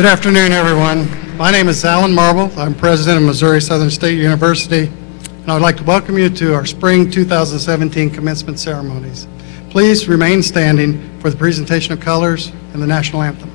Good afternoon, everyone. My name is Alan Marble. I'm president of Missouri Southern State University, and I would like to welcome you to our spring 2017 commencement ceremonies. Please remain standing for the presentation of colors and the national anthem.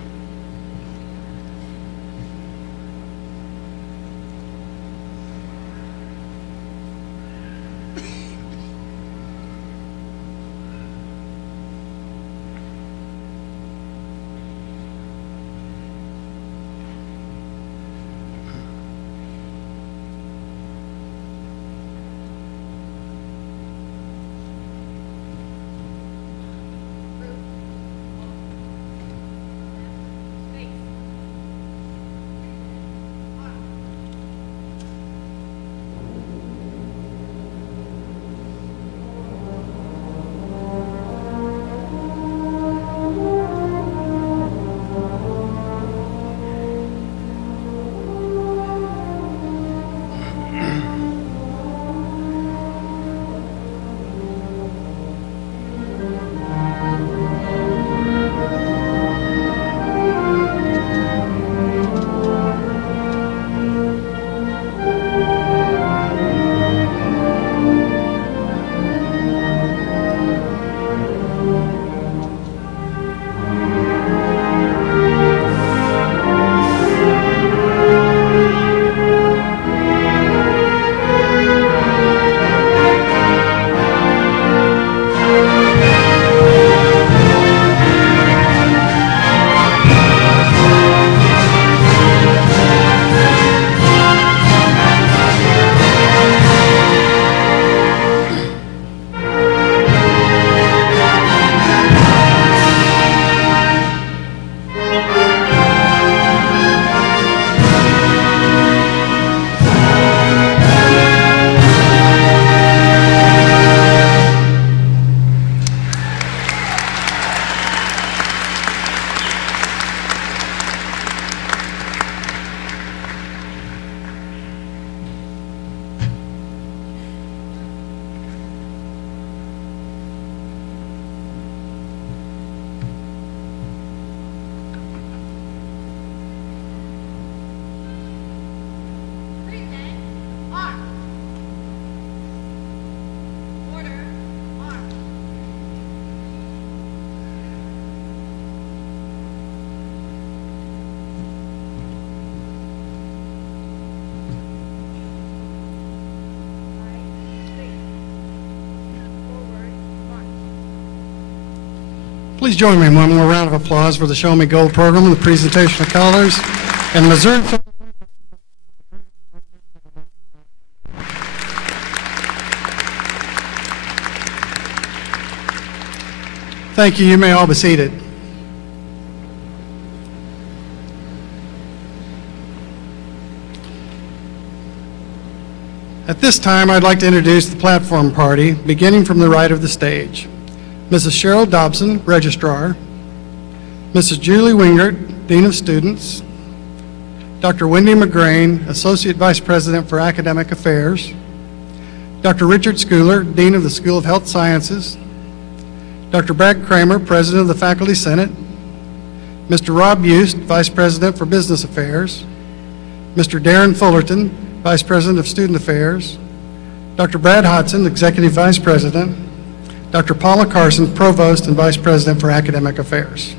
Please join me in one more round of applause for the Show Me Gold program and the presentation of colors and Missouri. Thank you. You may all be seated. At this time, I'd like to introduce the platform party, beginning from the right of the stage. Mrs. Cheryl Dobson, Registrar, Mrs. Julie Wingert, Dean of Students, Dr. Wendy McGrain, Associate Vice President for Academic Affairs, Dr. Richard Schooler, Dean of the School of Health Sciences, Dr. Brad Kramer, President of the Faculty Senate, Mr. Rob Bust, Vice President for Business Affairs, Mr. Darren Fullerton, Vice President of Student Affairs, Dr. Brad Hodson, Executive Vice President, Dr. Paula Carson, Provost and Vice President for Academic Affairs.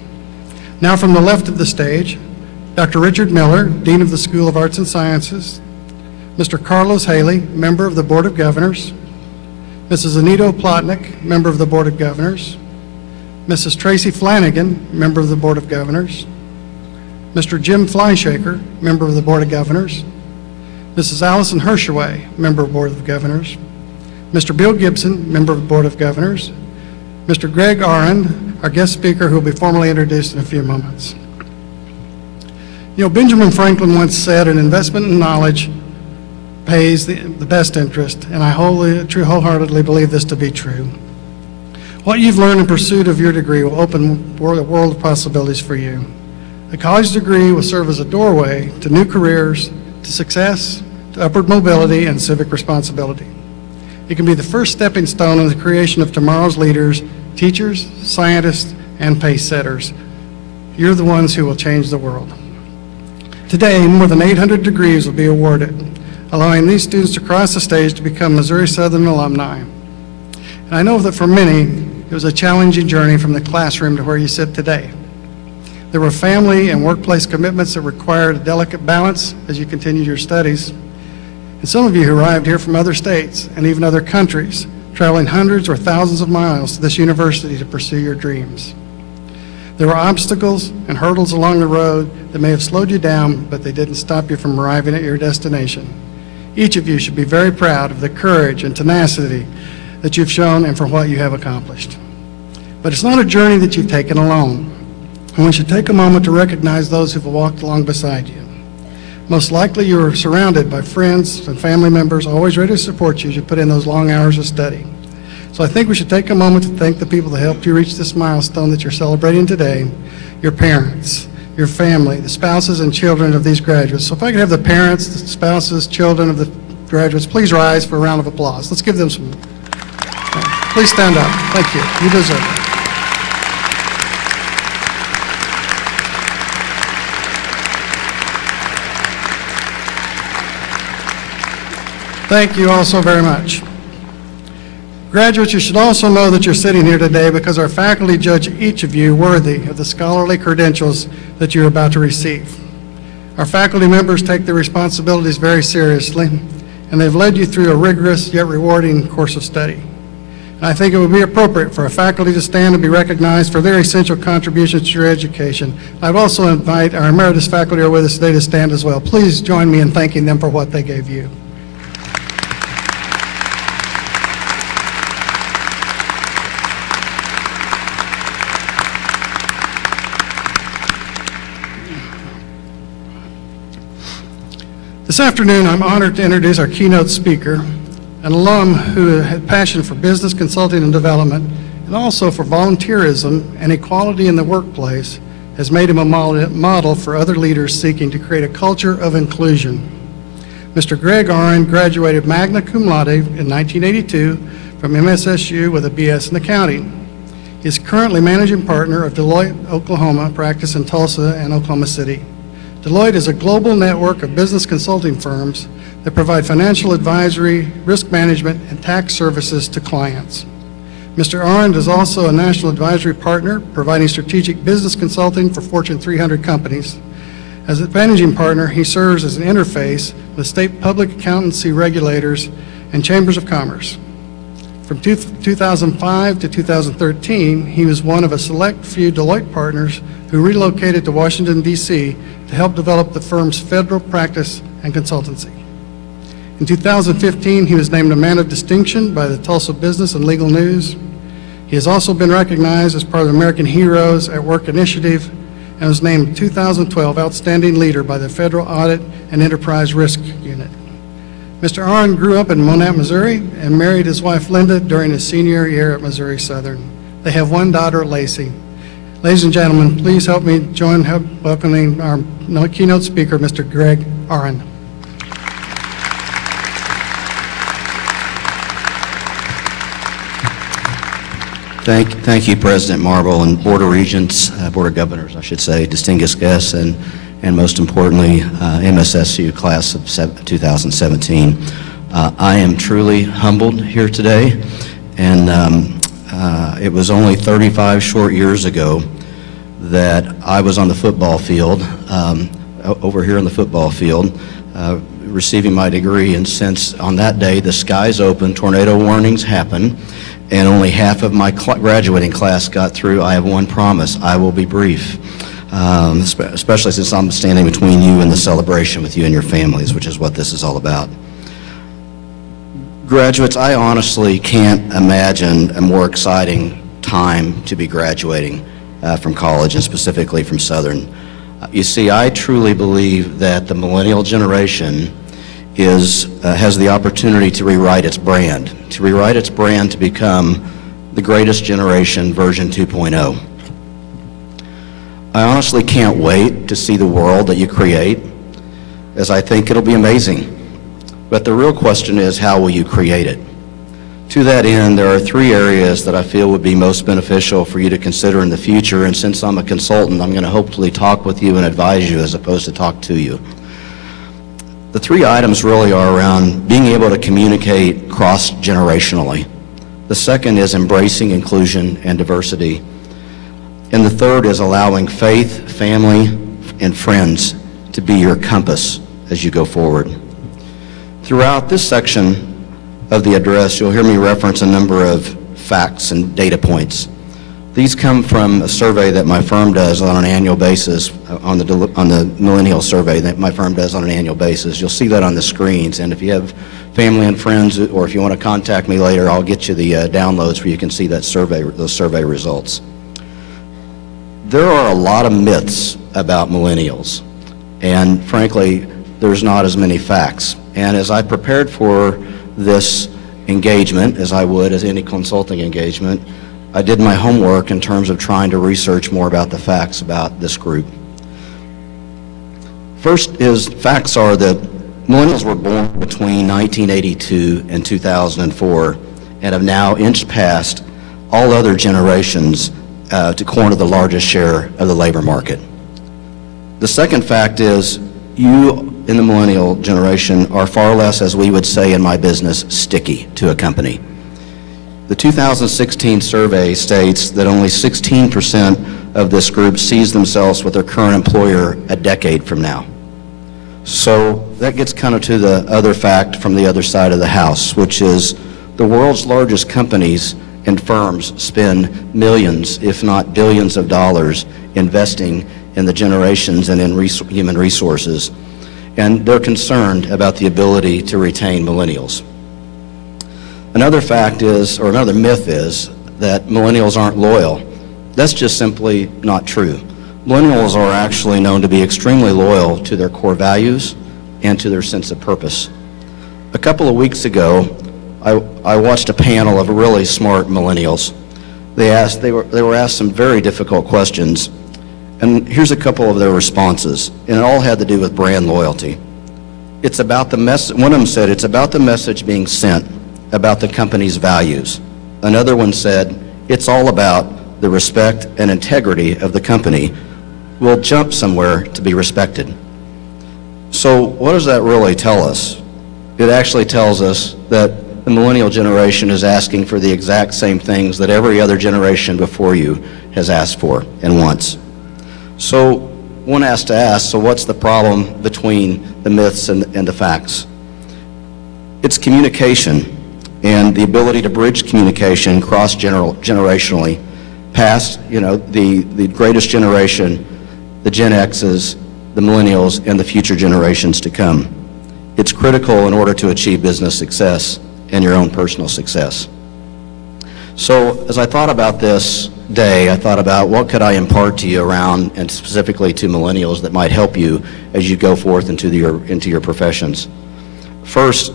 Now from the left of the stage, Dr. Richard Miller, Dean of the School of Arts and Sciences, Mr. Carlos Haley, Member of the Board of Governors, Mrs. Anito Plotnick, Member of the Board of Governors, Mrs. Tracy Flanagan, Member of the Board of Governors, Mr. Jim Flyshaker, Member of the Board of Governors, Mrs. Allison Hershaway, Member of the Board of Governors, Mr. Bill Gibson, Member of the Board of Governors, Mr. Greg Arend, our guest speaker, who will be formally introduced in a few moments. You know, Benjamin Franklin once said, an investment in knowledge pays the best interest, and I wholeheartedly believe this to be true. What you've learned in pursuit of your degree will open a world of possibilities for you. A college degree will serve as a doorway to new careers, to success, to upward mobility, and civic responsibility. It can be the first stepping stone in the creation of tomorrow's leaders, teachers, scientists, and pace setters. You're the ones who will change the world. Today, more than 800 degrees will be awarded, allowing these students to cross the stage to become Missouri Southern alumni. And I know that for many, it was a challenging journey from the classroom to where you sit today. There were family and workplace commitments that required a delicate balance as you continued your studies. And some of you who arrived here from other states and even other countries, traveling hundreds or thousands of miles to this university to pursue your dreams. There were obstacles and hurdles along the road that may have slowed you down, but they didn't stop you from arriving at your destination. Each of you should be very proud of the courage and tenacity that you've shown and for what you have accomplished. But it's not a journey that you've taken alone, and we should take a moment to recognize those who've walked along beside you. Most likely you are surrounded by friends and family members always ready to support you as you put in those long hours of study. So I think we should take a moment to thank the people that helped you reach this milestone that you're celebrating today, your parents, your family, the spouses and children of these graduates. So if I could have the parents, the spouses, children of the graduates, please rise for a round of applause. Let's give them some. Please stand up. Thank you. You deserve it. Thank you all so very much. Graduates, you should also know that you're sitting here today because our faculty judge each of you worthy of the scholarly credentials that you're about to receive. Our faculty members take their responsibilities very seriously, and they've led you through a rigorous yet rewarding course of study. And I think it would be appropriate for a faculty to stand and be recognized for their essential contributions to your education. I'd also invite our emeritus faculty who are with us today to stand as well. Please join me in thanking them for what they gave you. This afternoon, I'm honored to introduce our keynote speaker, an alum who had passion for business consulting and development, and also for volunteerism and equality in the workplace, has made him a model for other leaders seeking to create a culture of inclusion. Mr. Greg Arend graduated magna cum laude in 1982 from MSSU with a BS in accounting. He is currently managing partner of Deloitte, Oklahoma, practice in Tulsa and Oklahoma City. Deloitte is a global network of business consulting firms that provide financial advisory, risk management, and tax services to clients. Mr. Arend is also a national advisory partner, providing strategic business consulting for Fortune 300 companies. As a managing partner, he serves as an interface with state public accountancy regulators and chambers of commerce. From 2005 to 2013, he was one of a select few Deloitte partners who relocated to Washington, D.C. to help develop the firm's federal practice and consultancy. In 2015, he was named a Man of Distinction by the Tulsa Business and Legal News. He has also been recognized as part of the American Heroes at Work Initiative and was named 2012 Outstanding Leader by the Federal Audit and Enterprise Risk Unit. Mr. Arend grew up in Monat, Missouri, and married his wife Linda during his senior year at Missouri Southern. They have one daughter, Lacey. Ladies and gentlemen, please help me join welcoming our keynote speaker, Mr. Greg Arend. Thank you, President Marble and Board of Regents, Board of Governors, I should say, distinguished guests, and most importantly, MSSU class of 2017. I am truly humbled here today, and it was only 35 short years ago that I was on the football field, over here on the football field, receiving my degree, and since on that day the skies opened, tornado warnings happened, and only half of my graduating class got through. I have one promise: I will be brief, especially since I'm standing between you and the celebration with you and your families, which is what this is all about. Graduates, I honestly can't imagine a more exciting time to be graduating from college, and specifically from Southern. You see, I truly believe that the millennial generation has the opportunity to rewrite its brand, to become the greatest generation, version 2.0. I honestly can't wait to see the world that you create, as I think it'll be amazing. But the real question is, how will you create it? To that end, there are 3 areas that I feel would be most beneficial for you to consider in the future, and since I'm a consultant, I'm going to hopefully talk with you and advise you as opposed to talk to you. The 3 items really are around being able to communicate cross-generationally. The second is embracing inclusion and diversity. And the third is allowing faith, family, and friends to be your compass as you go forward. Throughout this section of the address, you'll hear me reference a number of facts and data points. These come from a survey that my firm does on an annual basis, on the millennial survey that my firm does on an annual basis. You'll see that on the screens, and if you have family and friends, or if you want to contact me later, I'll get you the downloads where you can see that those survey results. There are a lot of myths about millennials, and frankly, there's not as many facts. And as I prepared for this engagement, as I would as any consulting engagement, I did my homework in terms of trying to research more about the facts about this group. Facts are that millennials were born between 1982 and 2004 and have now inched past all other generations to corner the largest share of the labor market. The second fact is you in the millennial generation are far less, as we would say in my business, sticky to a company. The 2016 survey states that only 16% of this group sees themselves with their current employer a decade from now. So that gets kind of to the other fact from the other side of the house, which is the world's largest companies and firms spend millions, if not billions of dollars investing in the generations and in human resources. And they're concerned about the ability to retain millennials. Another fact is, or another myth is, that millennials aren't loyal. That's just simply not true. Millennials are actually known to be extremely loyal to their core values and to their sense of purpose. A couple of weeks ago, I watched a panel of really smart millennials. They were asked some very difficult questions, and here's a couple of their responses, and it all had to do with brand loyalty. It's about the message. One of them said, it's about the message being sent, about the company's values. Another one said, it's all about the respect and integrity of the company. We'll jump somewhere to be respected. So what does that really tell us? It actually tells us that the millennial generation is asking for the exact same things that every other generation before you has asked for and wants. So one has to ask, so what's the problem between the myths and the facts? It's communication and the ability to bridge communication cross-generationally past, the greatest generation, the Gen X's, the millennials, and the future generations to come. It's critical in order to achieve business success and your own personal success. So as I thought about this day, I thought about what could I impart to you around, and specifically to millennials, that might help you as you go forth into your professions. First,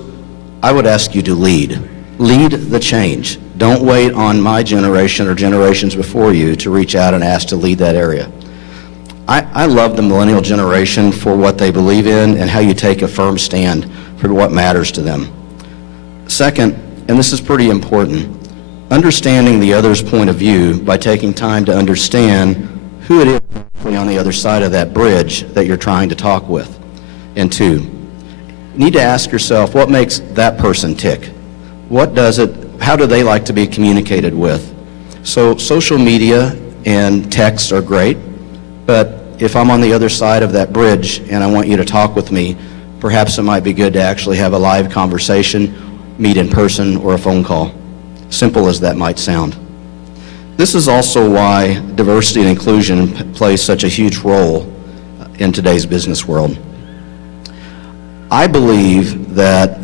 I would ask you to lead. Lead the change. Don't wait on my generation or generations before you to reach out and ask to lead that area. I love the millennial generation for what they believe in and how you take a firm stand for what matters to them. Second, and this is pretty important, understanding the other's point of view by taking time to understand who it is on the other side of that bridge that you're trying to talk with. And two, you need to ask yourself, what makes that person tick? How do they like to be communicated with? So social media and text are great, but if I'm on the other side of that bridge and I want you to talk with me, perhaps it might be good to actually have a live conversation, meet in person, or a phone call. Simple as that might sound. This is also why diversity and inclusion plays such a huge role in today's business world. I believe that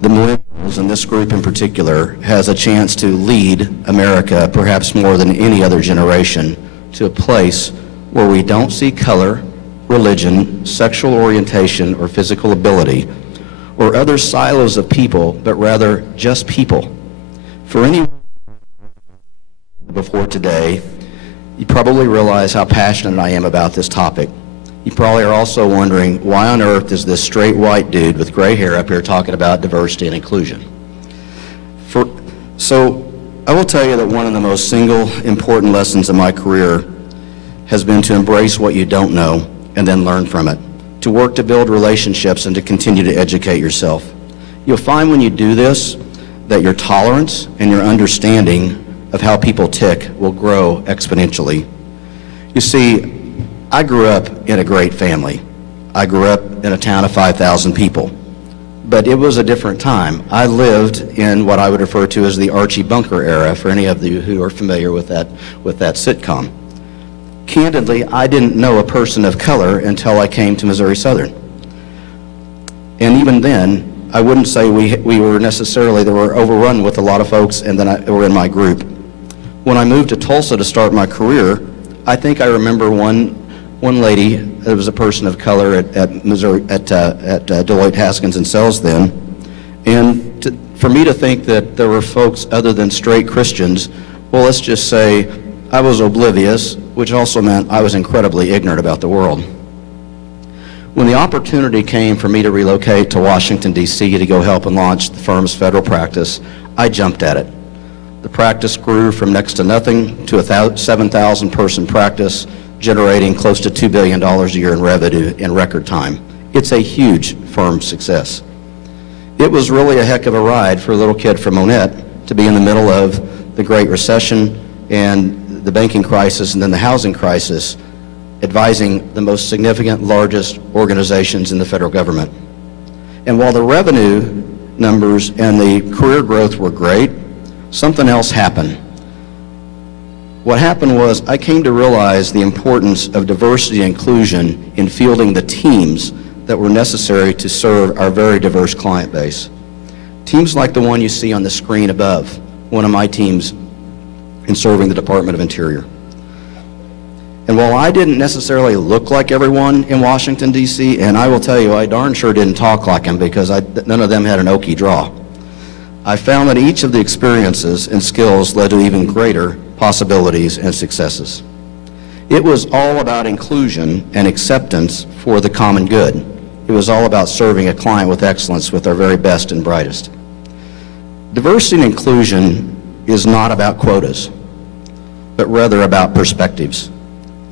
the millennials, and this group in particular, has a chance to lead America, perhaps more than any other generation, to a place where we don't see color, religion, sexual orientation, or physical ability, or other silos of people, but rather just people. For anyone before today, you probably realize how passionate I am about this topic. You probably are also wondering, why on earth is this straight white dude with gray hair up here talking about diversity and inclusion? So I will tell you that one of the most single important lessons in my career has been to embrace what you don't know and then learn from it, to work to build relationships and to continue to educate yourself. You'll find when you do this that your tolerance and your understanding of how people tick will grow exponentially. You see, I grew up in a great family. I grew up in a town of 5,000 people. But it was a different time. I lived in what I would refer to as the Archie Bunker era, for any of you who are familiar with that sitcom. Candidly, I didn't know a person of color until I came to Missouri Southern. And even then, I wouldn't say we were necessarily, they were overrun with a lot of folks and then were in my group. When I moved to Tulsa to start my career, I think I remember one lady that was a person of color at Missouri, at Deloitte Haskins and Sells then, and for me to think that there were folks other than straight Christians, well, let's just say I was oblivious, which also meant I was incredibly ignorant about the world. When the opportunity came for me to relocate to Washington, D.C. to go help and launch the firm's federal practice, I jumped at it. The practice grew from next to nothing to a 7,000-person practice, generating close to $2 billion a year in revenue in record time. It's a huge firm success. It was really a heck of a ride for a little kid from Monette to be in the middle of the Great Recession and the banking crisis and then the housing crisis, advising the most significant, largest organizations in the federal government. And while the revenue numbers and the career growth were great, something else happened. What happened was I came to realize the importance of diversity and inclusion in fielding the teams that were necessary to serve our very diverse client base. Teams like the one you see on the screen above, one of my teams in serving the Department of Interior. And while I didn't necessarily look like everyone in Washington, D.C., and I will tell you, I darn sure didn't talk like them because none of them had an Okie draw, I found that each of the experiences and skills led to even greater possibilities and successes. It was all about inclusion and acceptance for the common good. It was all about serving a client with excellence with our very best and brightest. Diversity and inclusion is not about quotas, but rather about perspectives.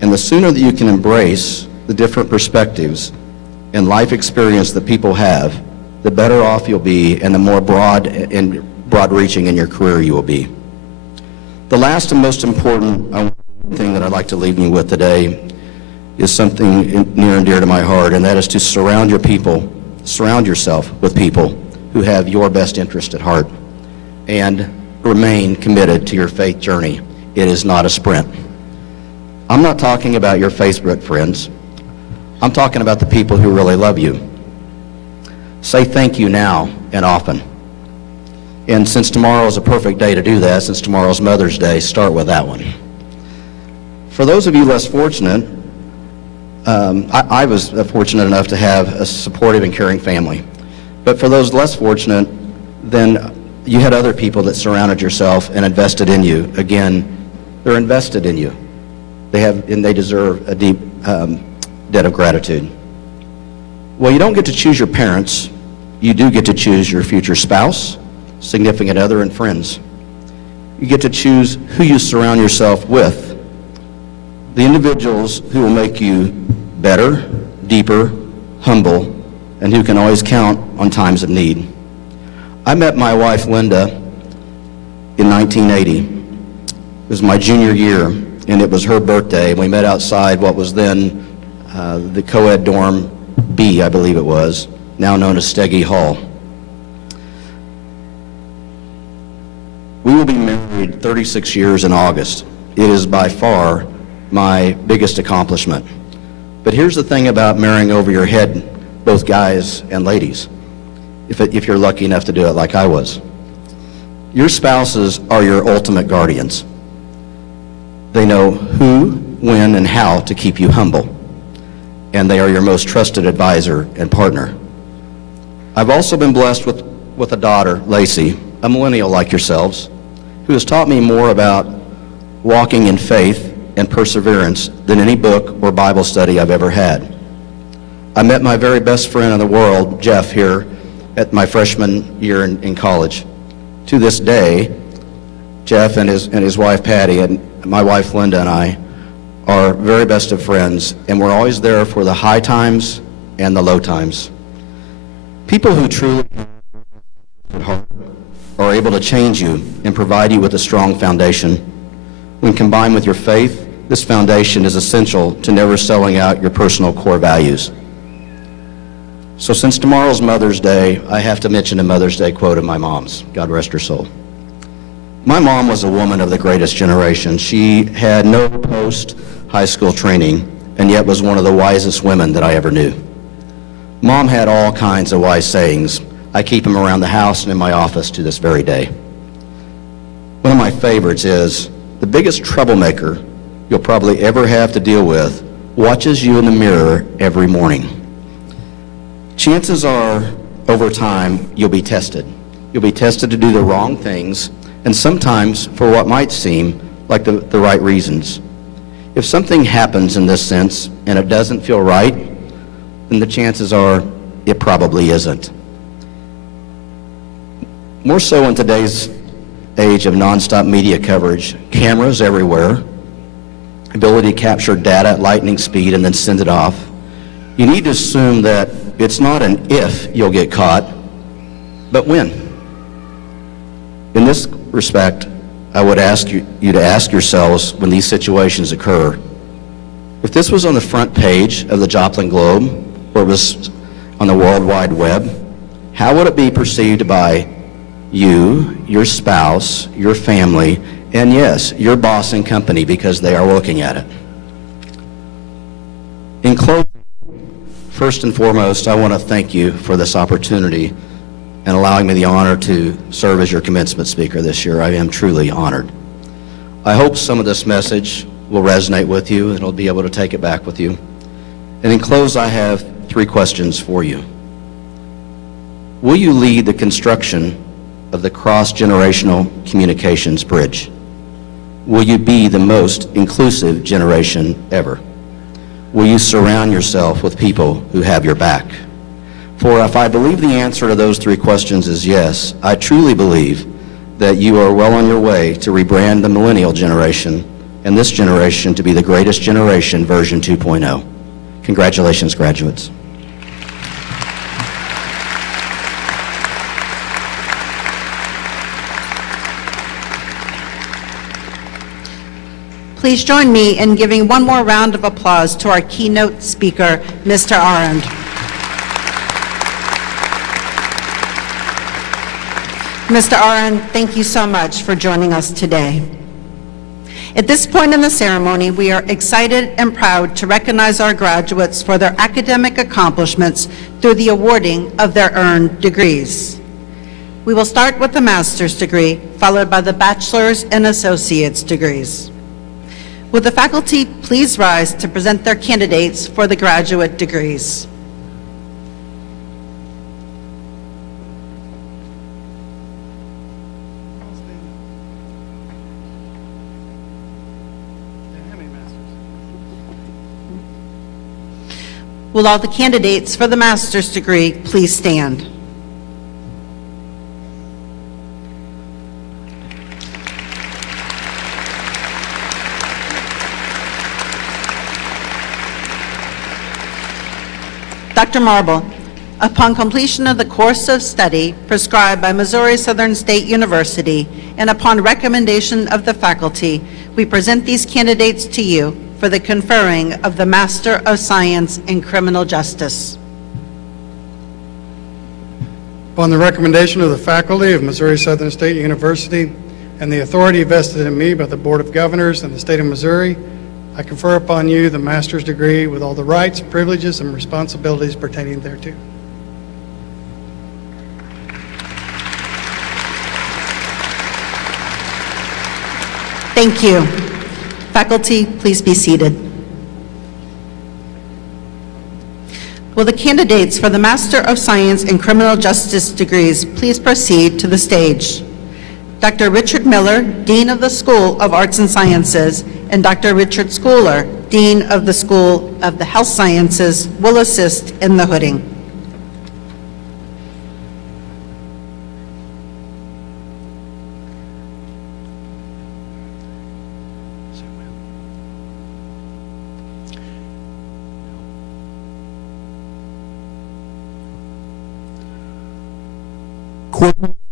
And the sooner that you can embrace the different perspectives and life experience that people have, the better off you'll be and the more broad-reaching in your career you will be. The last and most important thing that I'd like to leave you with today is something near and dear to my heart, and that is to surround yourself with people who have your best interest at heart and remain committed to your faith journey. It is not a sprint. I'm not talking about your Facebook friends. I'm talking about the people who really love you. Say thank you now and often. And since tomorrow is a perfect day to do that, since tomorrow's Mother's Day, start with that one. For those of you less fortunate, I was fortunate enough to have a supportive and caring family. But for those less fortunate, then you had other people that surrounded yourself and invested in you. Again, they're invested in you. They deserve a deep debt of gratitude. Well, you don't get to choose your parents. You do get to choose your future spouse, significant other, and friends. You get to choose who you surround yourself with. The individuals who will make you better, deeper, humble, and who can always count on times of need. I met my wife, Linda, in 1980. It was my junior year, and it was her birthday. We met outside what was then the co-ed dorm B, I believe it was, now known as Steggy Hall. We will be married 36 years in August. It is by far my biggest accomplishment. But here's the thing about marrying over your head, both guys and ladies, if you're lucky enough to do it like I was. Your spouses are your ultimate guardians. They know who, when, and how to keep you humble. And they are your most trusted advisor and partner. I've also been blessed with a daughter, Lacey, a millennial like yourselves, who has taught me more about walking in faith and perseverance than any book or Bible study I've ever had. I met my very best friend in the world, Jeff, here at my freshman year in college. To this day, Jeff and his wife Patty, and my wife Linda and I are very best of friends, and we're always there for the high times and the low times. People who truly are able to change you and provide you with a strong foundation. When combined with your faith, this foundation is essential to never selling out your personal core values. So since tomorrow's Mother's Day, I have to mention a Mother's Day quote of my mom's, God rest her soul. My mom was a woman of the greatest generation. She had no post-high school training and yet was one of the wisest women that I ever knew. Mom had all kinds of wise sayings. I keep them around the house and in my office to this very day. One of my favorites is, the biggest troublemaker you'll probably ever have to deal with watches you in the mirror every morning. Chances are, over time, you'll be tested. You'll be tested to do the wrong things, and sometimes for what might seem like the right reasons. If something happens in this sense and it doesn't feel right, then the chances are it probably isn't. More so in today's age of nonstop media coverage, cameras everywhere, ability to capture data at lightning speed and then send it off, you need to assume that it's not an if you'll get caught, but when. In this respect, I would ask you to ask yourselves when these situations occur, if this was on the front page of the Joplin Globe or it was on the World Wide Web, how would it be perceived by you, your spouse, your family, and yes, your boss and company, because they are looking at it? In closing, first and foremost, I want to thank you for this opportunity and allowing me the honor to serve as your commencement speaker this year. I am truly honored. I hope some of this message will resonate with you and you'll be able to take it back with you. And in close, I have 3 questions for you. Will you lead the construction of the cross-generational communications bridge? Will you be the most inclusive generation ever? Will you surround yourself with people who have your back? For if I believe the answer to those 3 questions is yes, I truly believe that you are well on your way to rebrand the millennial generation and this generation to be the greatest generation, version 2.0. Congratulations, graduates. Please join me in giving one more round of applause to our keynote speaker, Mr. Arend. Mr. Arend, thank you so much for joining us today. At this point in the ceremony, we are excited and proud to recognize our graduates for their academic accomplishments through the awarding of their earned degrees. We will start with the master's degree, followed by the bachelor's and associate's degrees. Would the faculty please rise to present their candidates for the graduate degrees? Will all the candidates for the master's degree please stand? Dr. Marble, upon completion of the course of study prescribed by Missouri Southern State University and upon recommendation of the faculty, we present these candidates to you for the conferring of the Master of Science in Criminal Justice. Upon the recommendation of the faculty of Missouri Southern State University and the authority vested in me by the Board of Governors in the state of Missouri, I confer upon you the master's degree with all the rights, privileges, and responsibilities pertaining thereto. Thank you. Faculty, please be seated. Will the candidates for the Master of Science in Criminal Justice degrees please proceed to the stage? Dr. Richard Miller, Dean of the School of Arts and Sciences, and Dr. Richard Schooler, Dean of the School of the Health Sciences, will assist in the hooding. coordinator.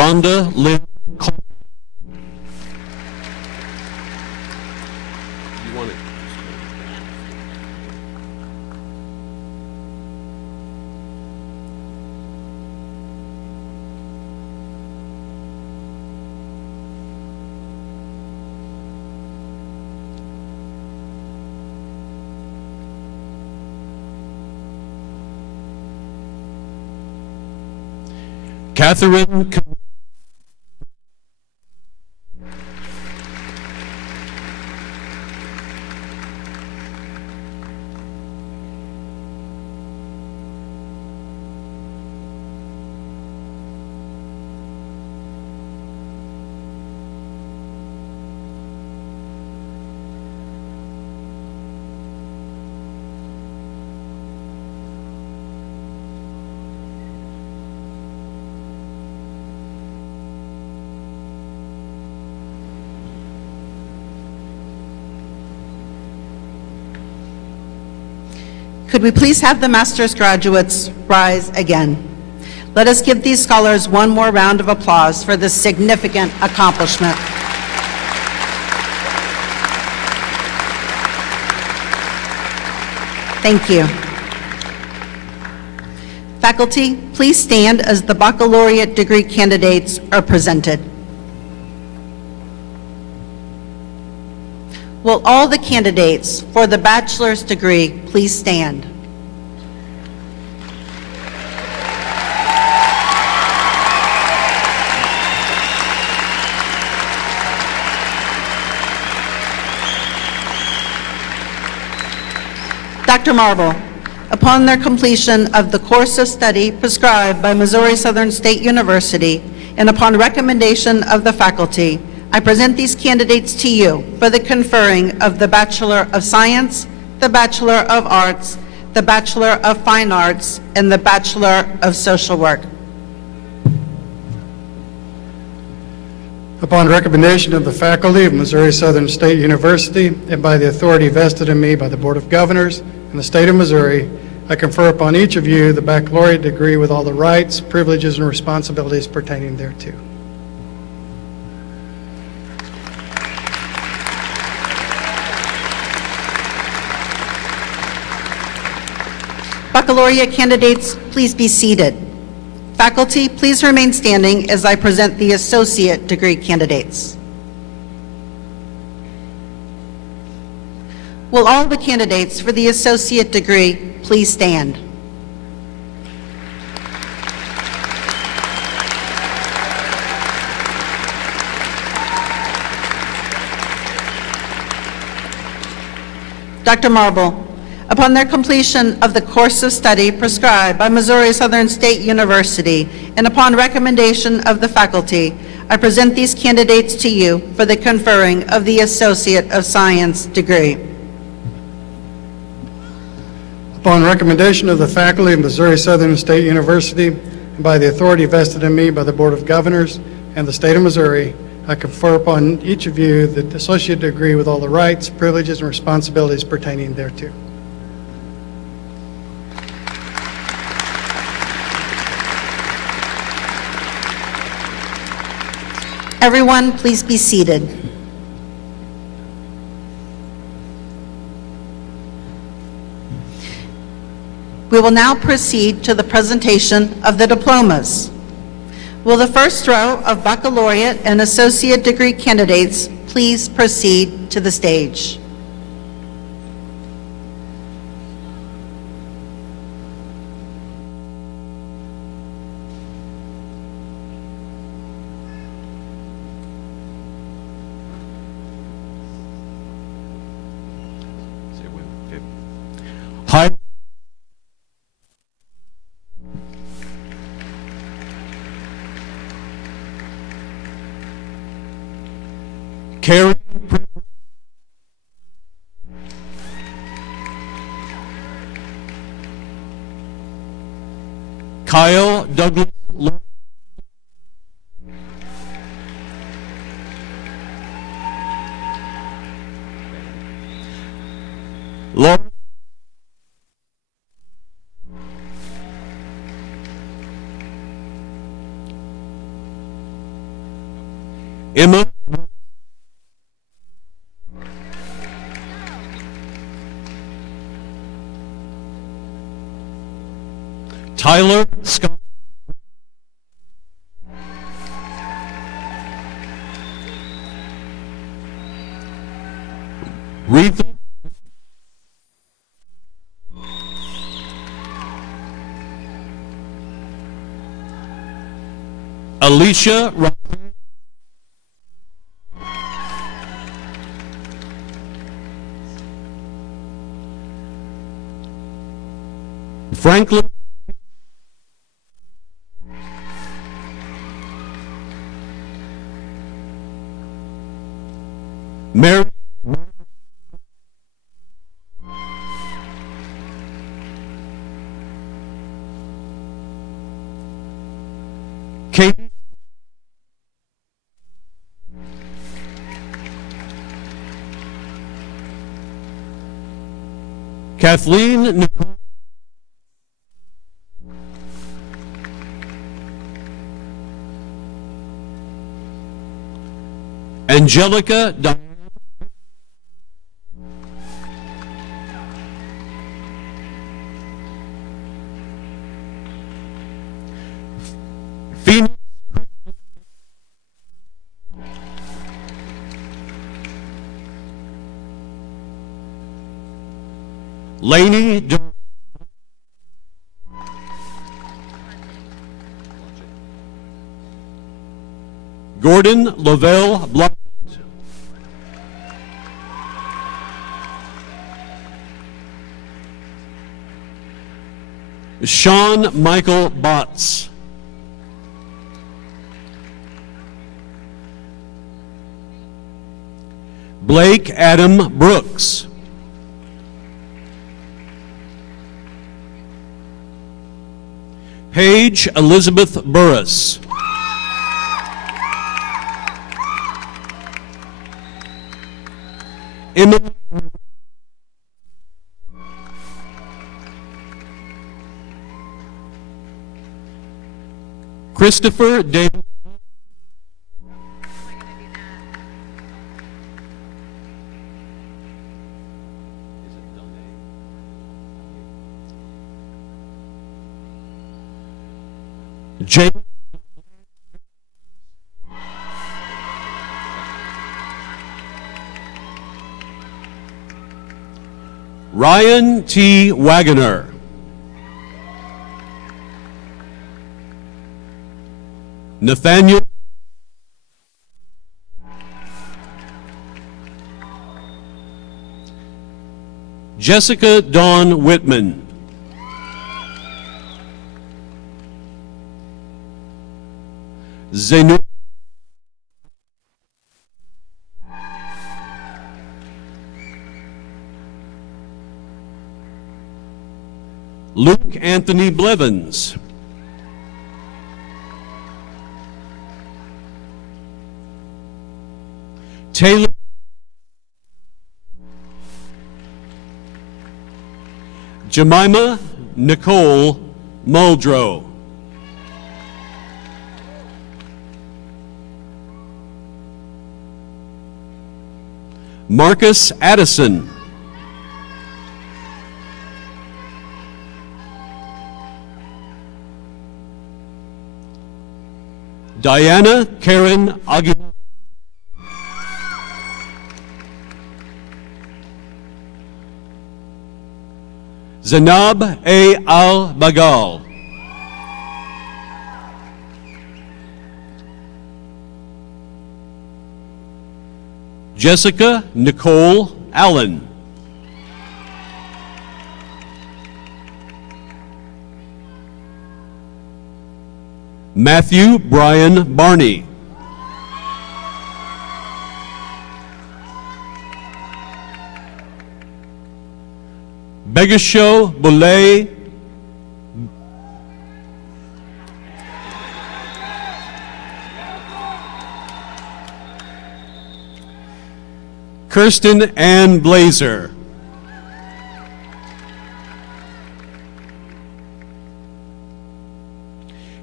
Rhonda Lynn Cole. You want it? Catherine. Could we please have the master's graduates rise again? Let us give these scholars one more round of applause for this significant accomplishment. Thank you. Faculty, please stand as the baccalaureate degree candidates are presented. Will all the candidates for the bachelor's degree please stand? Dr. Marble, upon their completion of the course of study prescribed by Missouri Southern State University and upon recommendation of the faculty, I present these candidates to you for the conferring of the Bachelor of Science, the Bachelor of Arts, the Bachelor of Fine Arts, and the Bachelor of Social Work. Upon recommendation of the faculty of Missouri Southern State University and by the authority vested in me by the Board of Governors and the State of Missouri, I confer upon each of you the baccalaureate degree with all the rights, privileges, and responsibilities pertaining thereto. Baccalaureate candidates, please be seated. Faculty, please remain standing as I present the associate degree candidates. Will all the candidates for the associate degree please stand? Dr. Marble, upon their completion of the course of study prescribed by Missouri Southern State University and upon recommendation of the faculty, I present these candidates to you for the conferring of the Associate of Science degree. Upon recommendation of the faculty of Missouri Southern State University and by the authority vested in me by the Board of Governors and the State of Missouri, I confer upon each of you the associate degree with all the rights, privileges, and responsibilities pertaining thereto. Everyone, please be seated. We will now proceed to the presentation of the diplomas. Will the first row of baccalaureate and associate degree candidates please proceed to the stage? Carrie Kyle Douglas Lauren Emma Tyler Scott Retha Alicia Franklin Mary Katie Kathleen Nicole Angelica Phoenix Laney Gordon Lavelle Blunt Sean Michael Botts Blake Adam Brooks Paige Elizabeth Burris Emily Christopher David Jay Ryan T. Wagoner Nathaniel Jessica Dawn Whitman Zenu Luke Anthony Blevins Taylor Jemima Nicole Muldrow Marcus Addison Diana Karen Aguilar Zainab A. Al-Bagal Jessica Nicole Allen Matthew Brian Barney Begisho Boulay Kirsten Ann Blazer.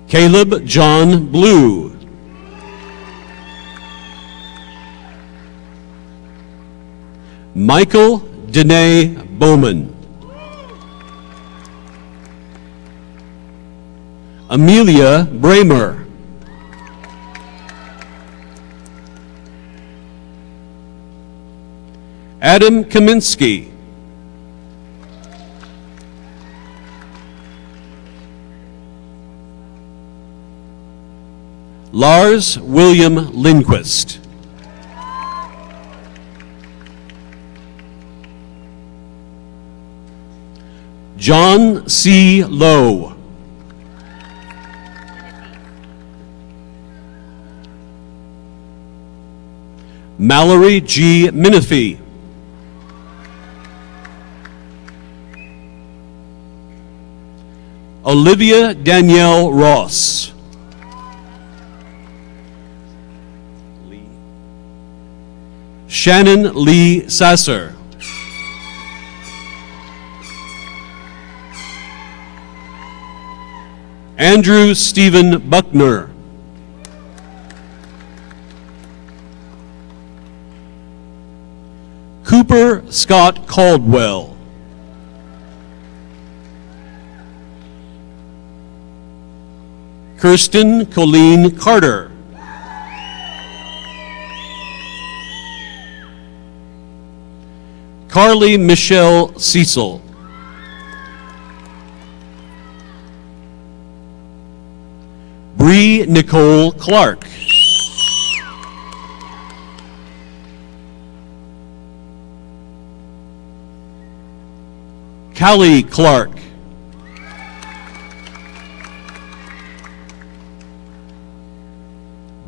Caleb John Blue. Michael Danae Bowman. Amelia Bramer. Adam Kaminsky. Lars William Lindquist. John C. Lowe. Mallory G. Minifee. Olivia Danielle Ross. Shannon Lee Sasser. Andrew Stephen Buckner. Cooper Scott Caldwell. Kirsten Colleen Carter. Carly Michelle Cecil. Bree Nicole Clark. Callie Clark.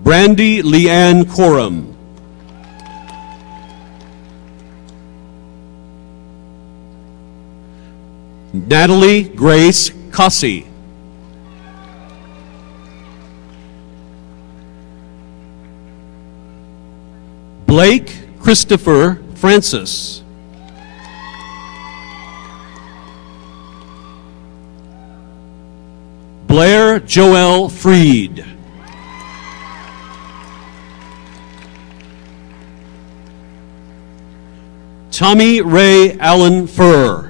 Brandy Leanne Coram. Natalie Grace Cossey. Blake Christopher Francis. Blair Joel Freed. Tommy Ray Allen Furr.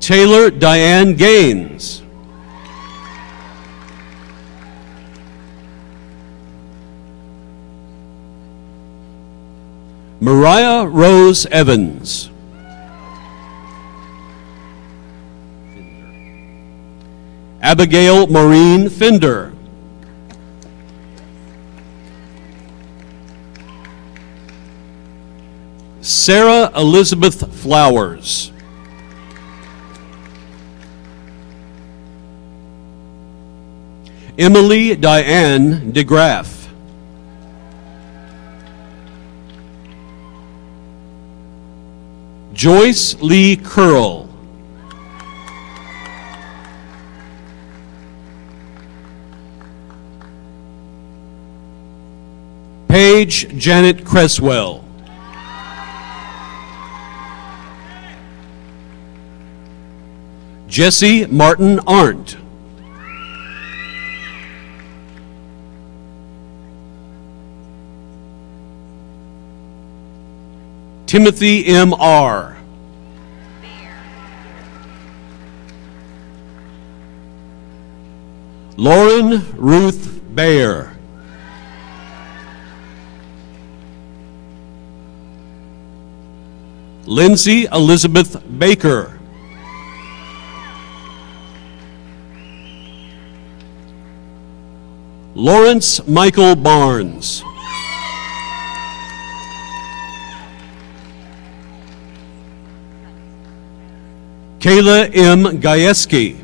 Taylor Diane Gaines. Mariah Rose Evans. Abigail Maureen Fender. Sarah Elizabeth Flowers. Emily Diane DeGraff. Joyce Lee Curl. Paige Janet Cresswell. Jesse Martin Arndt. Timothy M.R. Lauren Ruth Bayer. Lindsay Elizabeth Baker. Lawrence Michael Barnes. Kayla M. Gajewski.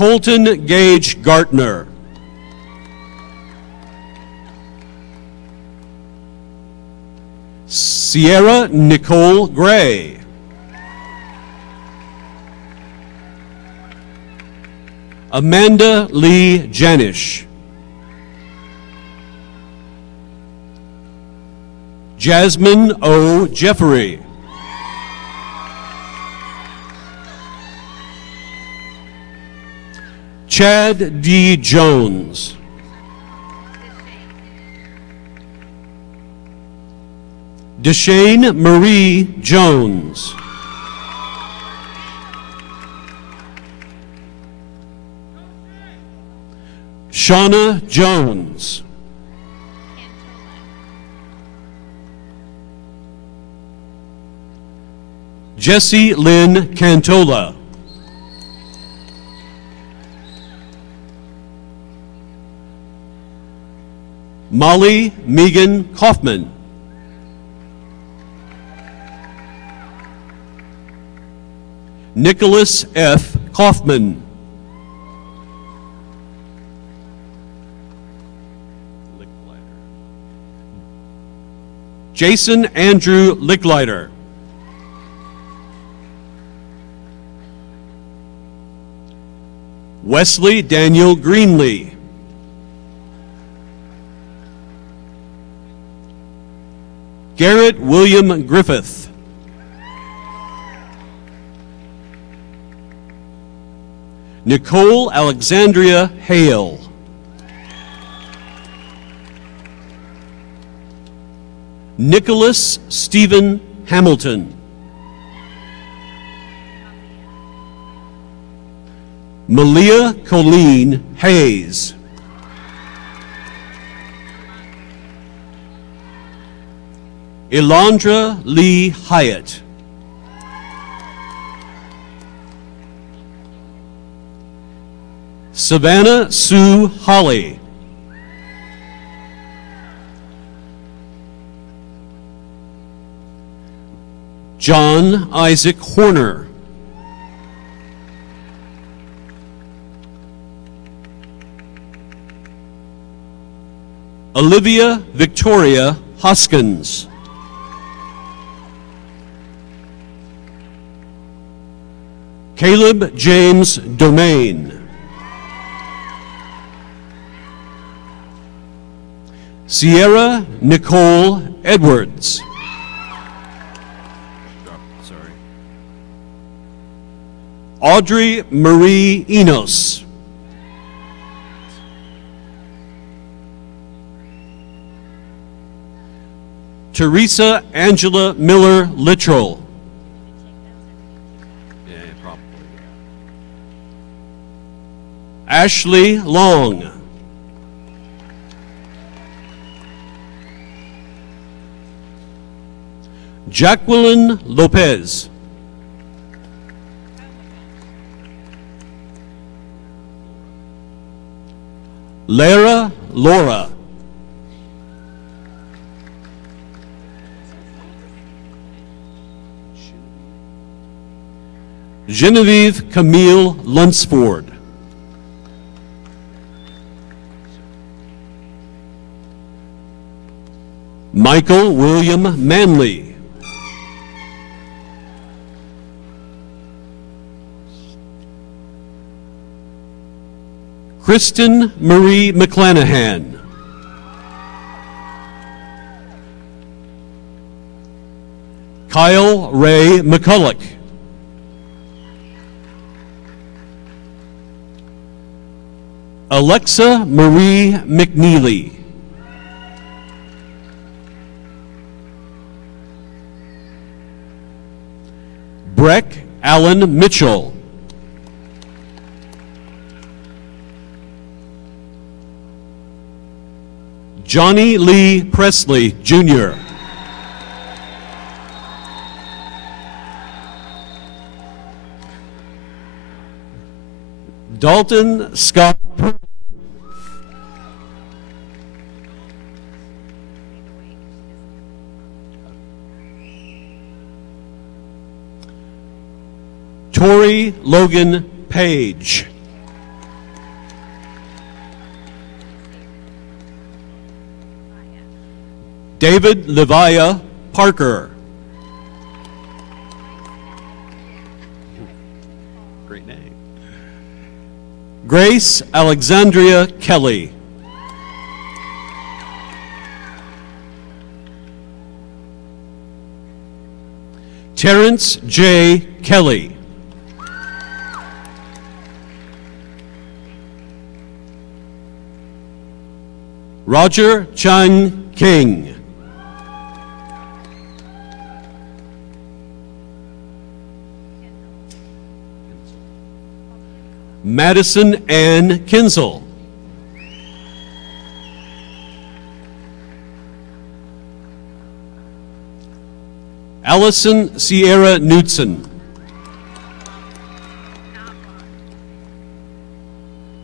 Colton Gage Gartner. Sierra Nicole Gray. Amanda Lee Janish. Jasmine O. Jeffrey. Chad D. Jones. Deshane Marie Jones. Shauna Jones. Jessie Lynn Cantola. Molly Megan Kaufman. Nicholas F. Kaufman. Jason Andrew Licklider. Wesley Daniel Greenlee. Garrett William Griffith. Nicole Alexandria Hale. Nicholas Stephen Hamilton. Malia Colleen Hayes. Elandra Lee Hyatt. Savannah Sue Holly. John Isaac Horner. Olivia Victoria Hoskins. Caleb James Domain. Sierra Nicole Edwards. Audrey Marie Enos. Teresa Angela Miller Littrell. Yeah, probably. Ashley Long. Jacqueline Lopez. Lara Laura. Genevieve Camille Lunsford. Michael William Manley. Kristen Marie McClanahan. Kyle Ray McCulloch. Alexa Marie McNeely. Breck Allen Mitchell. Johnny Lee Presley, Jr. Dalton Scott. Tori Logan Page. David Leviah Parker. Great name. Grace Alexandria Kelly. Terrence J. Kelly. Roger Chang King. Madison Ann Kinsel. Allison Sierra Knudsen.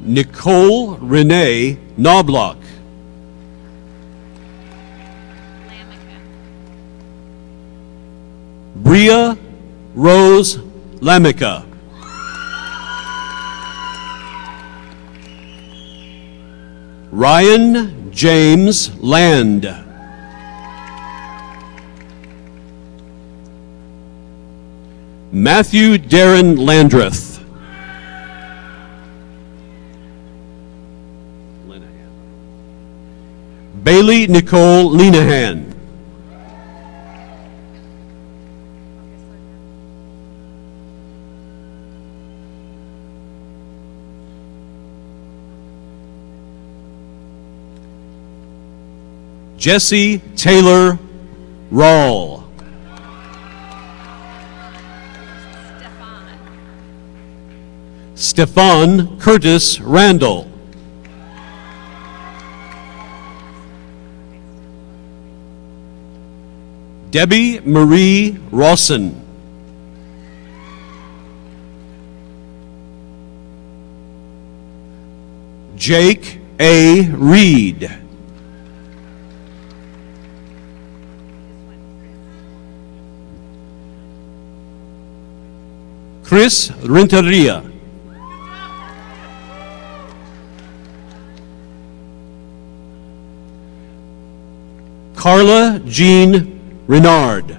Nicole Renee Knobloch. Bria Rose Lamica. Ryan James Land. Matthew Darren Landreth. Bailey Nicole Lenahan. Jesse Taylor Rawl. Stefan Curtis Randall. Debbie Marie Rawson. Jake A. Reed. Chris Renteria. Carla Jean Renard.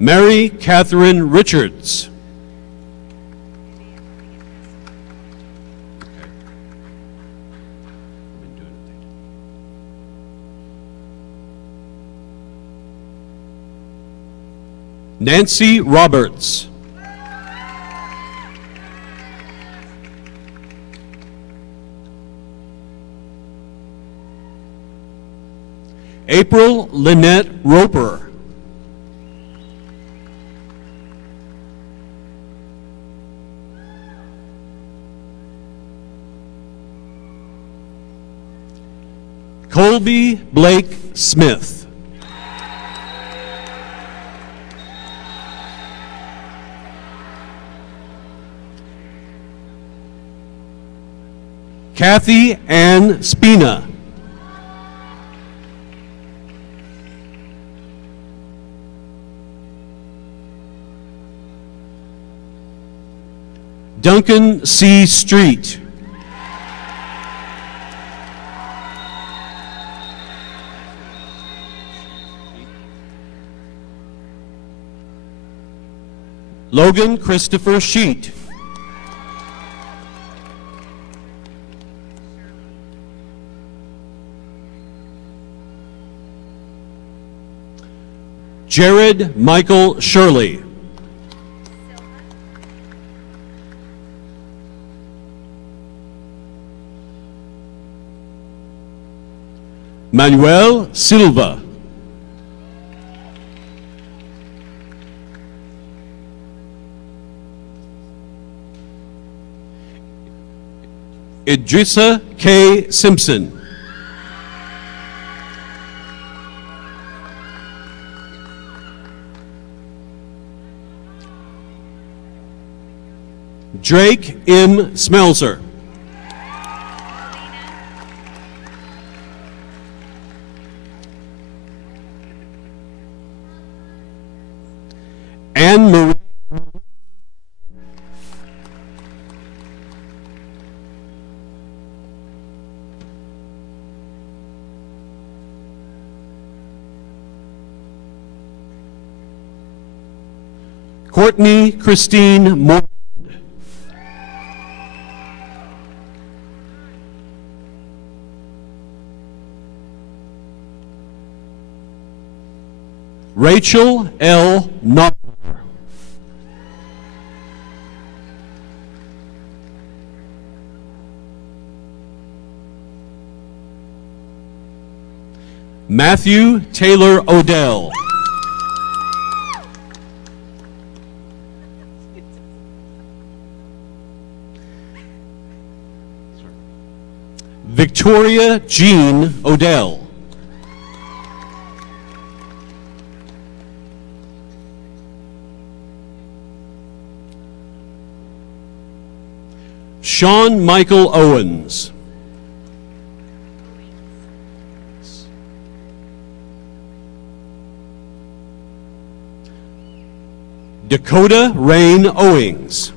Mary Catherine Richards. Nancy Roberts. April Lynette Roper. Colby Blake Smith. Kathy Ann Spina. Duncan C. Street. Logan Christopher Sheet. Jared Michael Shirley. Manuel Silva. Idrissa K. Simpson. Drake M. Smelser. Anne Marie Courtney Christine Moore. Rachel L. Nar. Matthew Taylor Odell. Victoria Jean Odell. Sean Michael Owens. Dakota Rain Owings.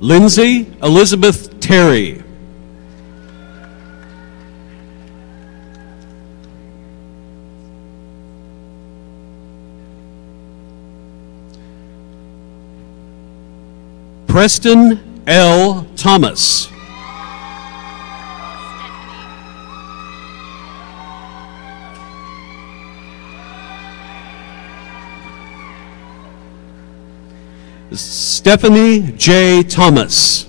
Lindsay Elizabeth Terry. Preston L. Thomas. Stephanie J. Thomas.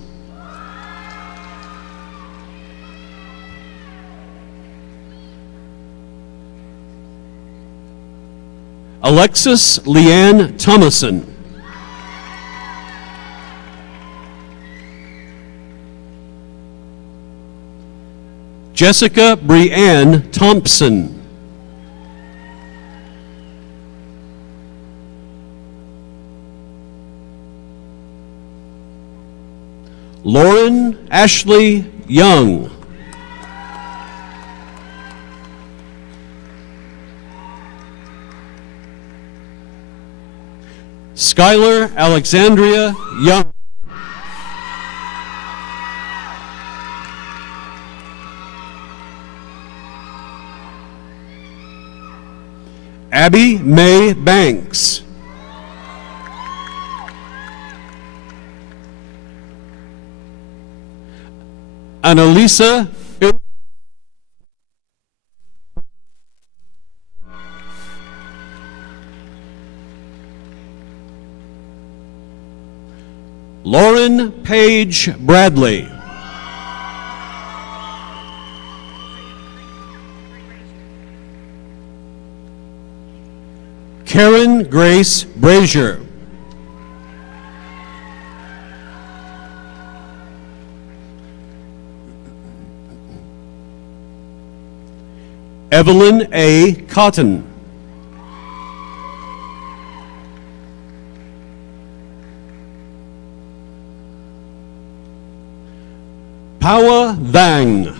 Alexis Leanne Thomason. Jessica Brianne Thompson. Lauren Ashley Young. Skylar Alexandria Young. Abby Mae Banks. Annalisa Lauren Page Bradley. Karen Grace Brazier. Evelyn A. Cotton. Pawa Vang.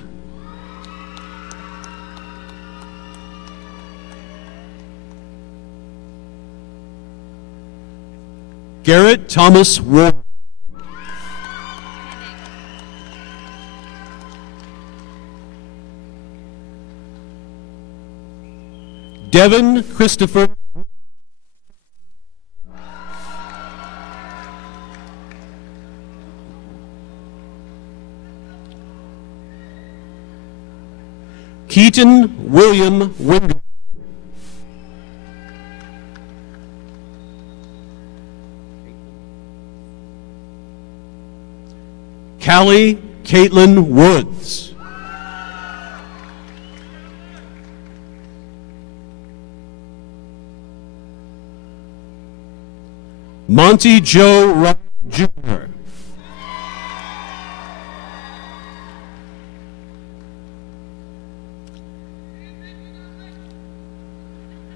Garrett Thomas Ward. Devin Christopher. Keaton William Winger. Callie Caitlin Woods. Monty Joe Wright Jr.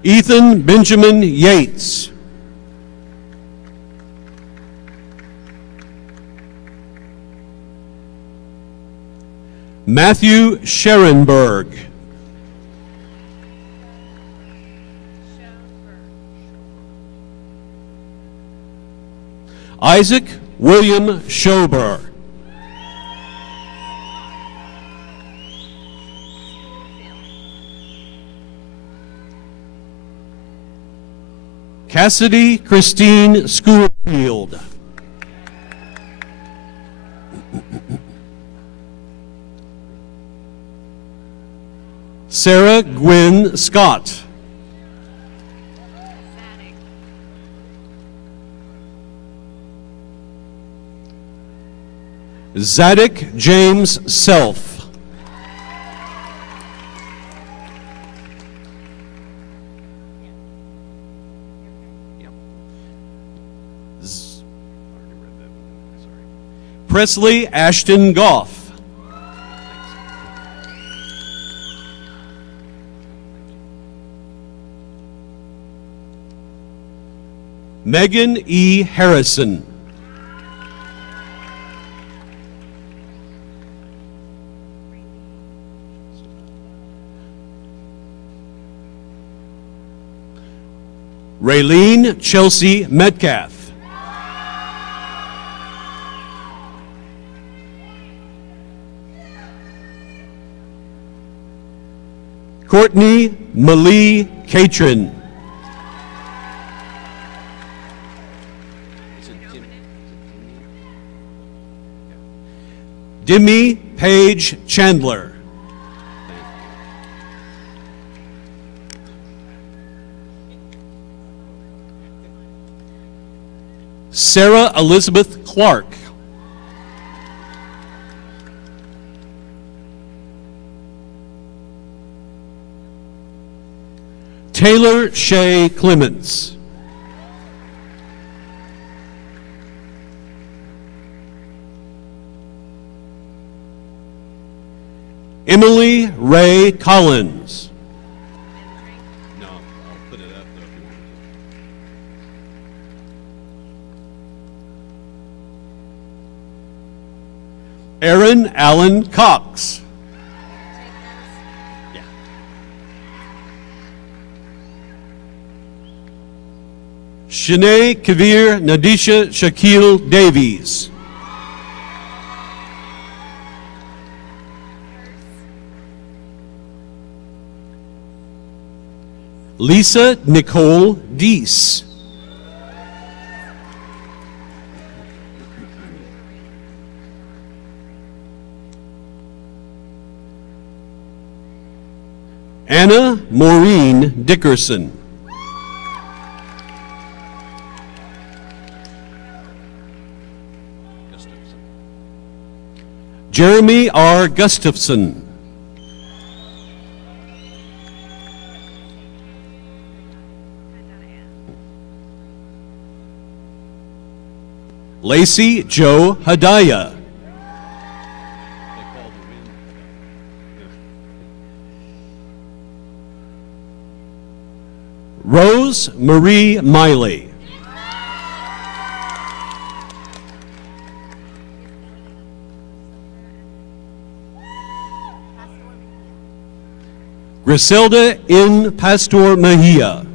Ethan Benjamin Yates. Matthew Scherenberg. Isaac William Schober. Cassidy Christine Schoolfield. Sarah Gwynn Scott. Zadok James Self. Presley Ashton Goff. Megan E. Harrison. Raylene Chelsea Metcalf. Courtney Malie Catron. Demi Paige Chandler. Sarah Elizabeth Clark. Taylor Shea Clements. Emily Ray Collins. No, I'll put it up though if you want. Aaron Allen Cox. Yeah. Shanae Kavir Nadisha Shaquille Davies. Lisa Nicole Deese. Anna Maureen Dickerson. Jeremy R. Gustafson. Lacey Joe Hadaya. Rose Marie Miley. Griselda N. Pastor Mejia.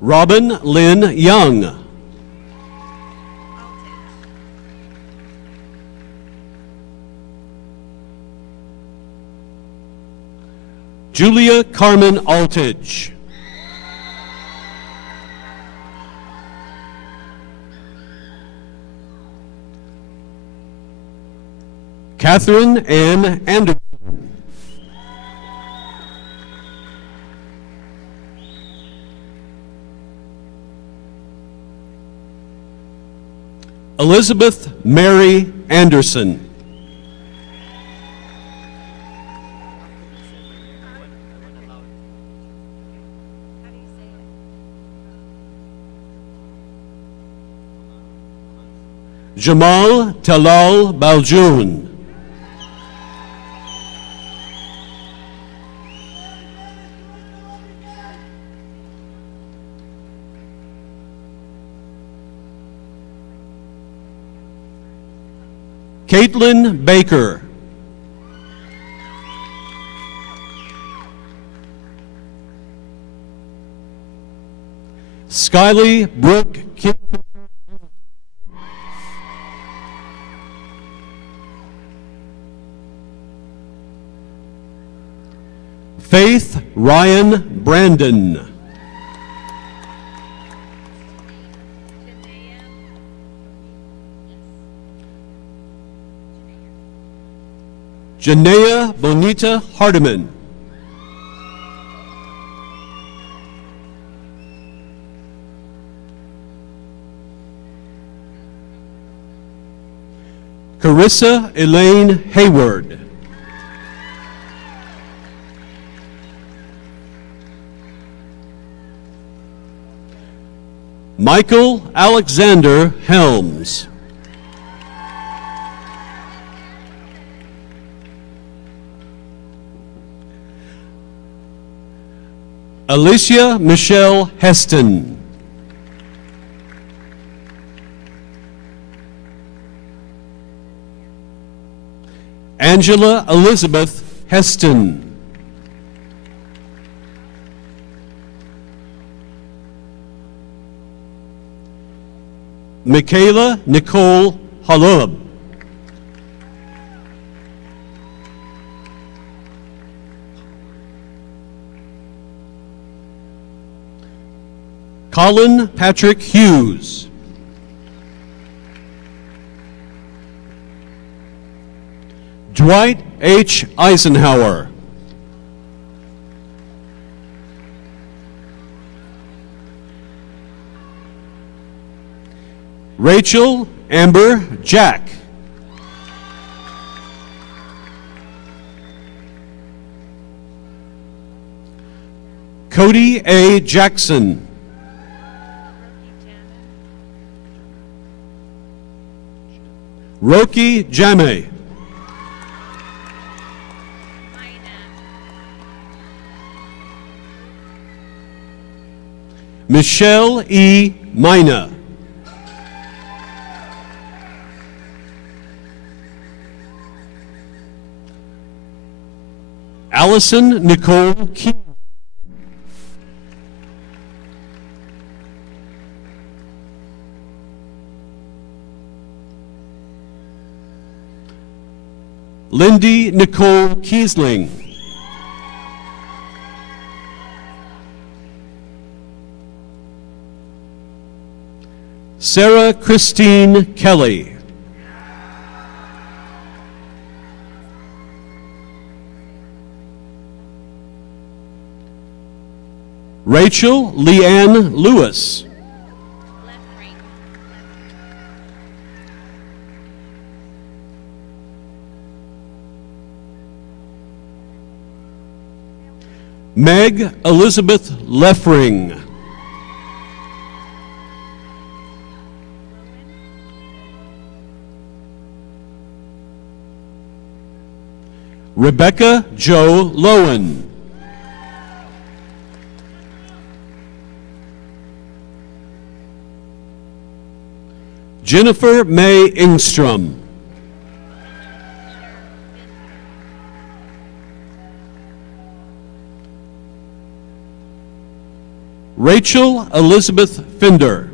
Robin Lynn Young. Julia Carmen Altage. Catherine Ann Anderson. Elizabeth Mary Anderson. Jamal Talal Baljoun. Caitlin Baker. Skyly Brooke Kim. Faith Ryan Brandon. Janaea Bonita Hardiman. Carissa Elaine Hayward. Michael Alexander Helms. Alicia Michelle Heston. Angela Elizabeth Heston. Michaela Nicole Halub. Colin Patrick Hughes. Dwight H. Eisenhower. Rachel Amber Jack. Cody A. Jackson. Roki Jame. Michelle E. Mina. Allison Nicole Key. Lindy Nicole Kiesling. Sarah Christine Kelly. Rachel Leanne Lewis. Meg Elizabeth Leffring. Rebecca Jo Lowen. Jennifer May Ingstrom. Rachel Elizabeth Finder.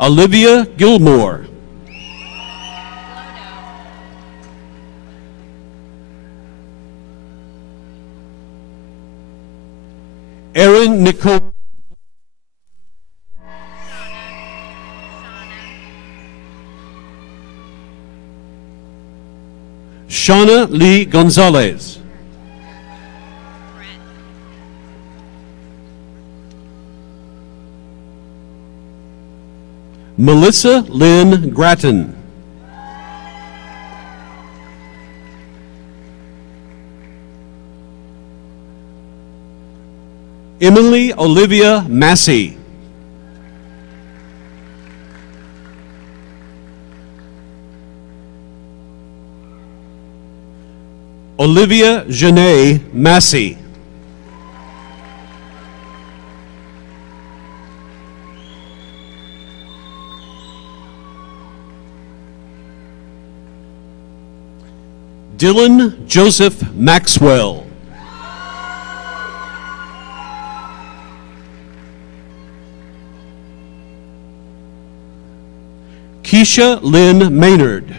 Olivia Gilmore. Erin Nicole. Shauna Lee Gonzalez. Melissa Lynn Grattan. Emily Olivia Massey. Olivia Janae Massey. Dylan Joseph Maxwell. Keisha Lynn Maynard.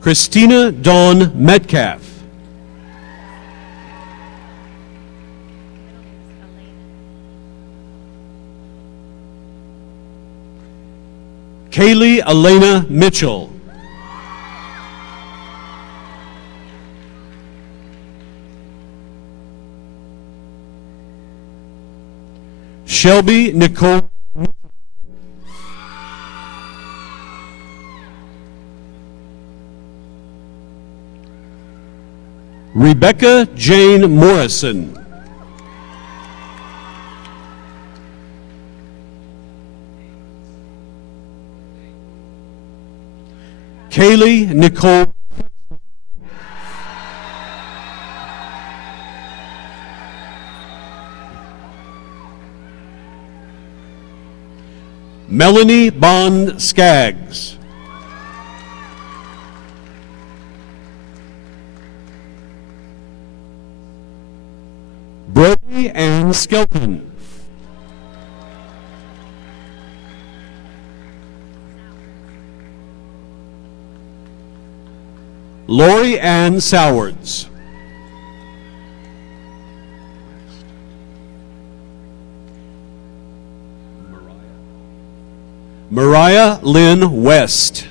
Christina Dawn Metcalf. Kaylee Elena Mitchell. Shelby Nicole. Rebecca Jane Morrison. Kaylee Nicole. Melanie Bond Skaggs. Brody Ann Skelton. Lori Ann Sowards. Mariah Lynn West.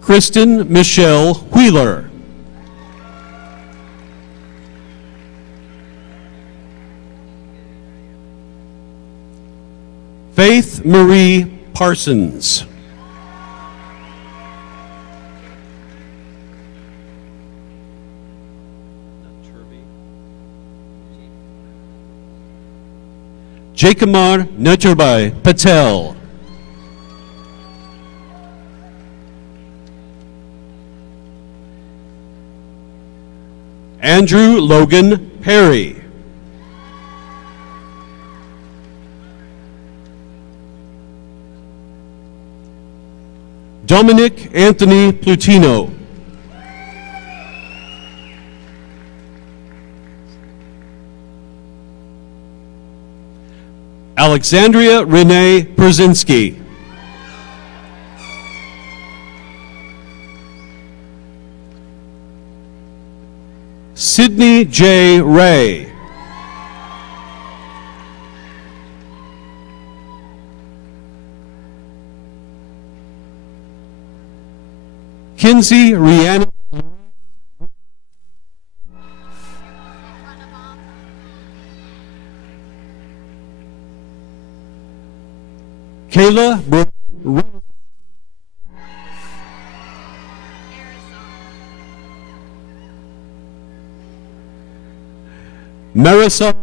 Kristen Michelle Wheeler. Faith Marie Parsons. Jaikumar Naturbai Patel. Andrew Logan Perry. Dominic Anthony Plutino. Alexandria Renee Perzinski. Sydney J. Ray. Kinsey Rihanna. Kayla Brooke. Marisol.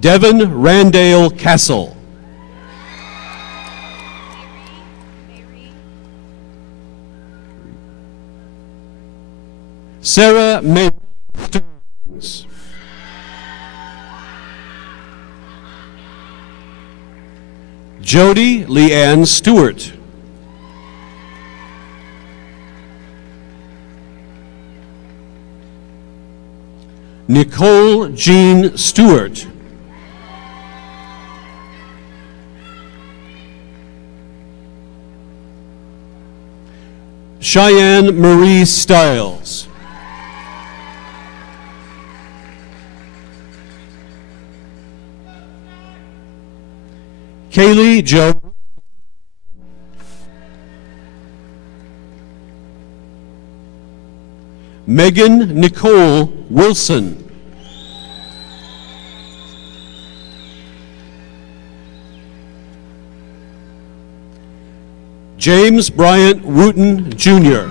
Devin Randale Castle. Sarah May Stearns. Jody Leanne Stewart. Nicole Jean Stewart. Cheyenne Marie Stiles. Kaylee Jo. Megan Nicole Wilson. James Bryant Wooten, Jr.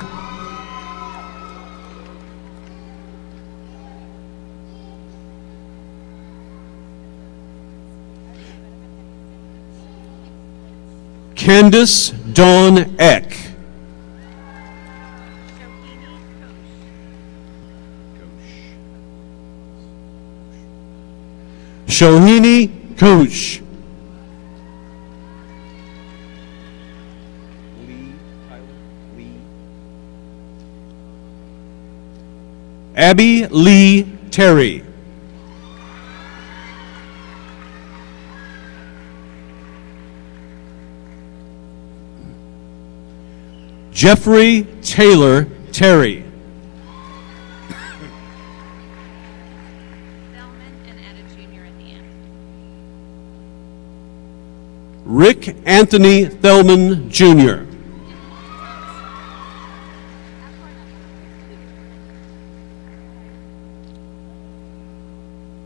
Candace Dawn Eck. Shohini Koch. Abby Lee Terry. Jeffrey Taylor Terry. Rick Anthony Thelman, Jr.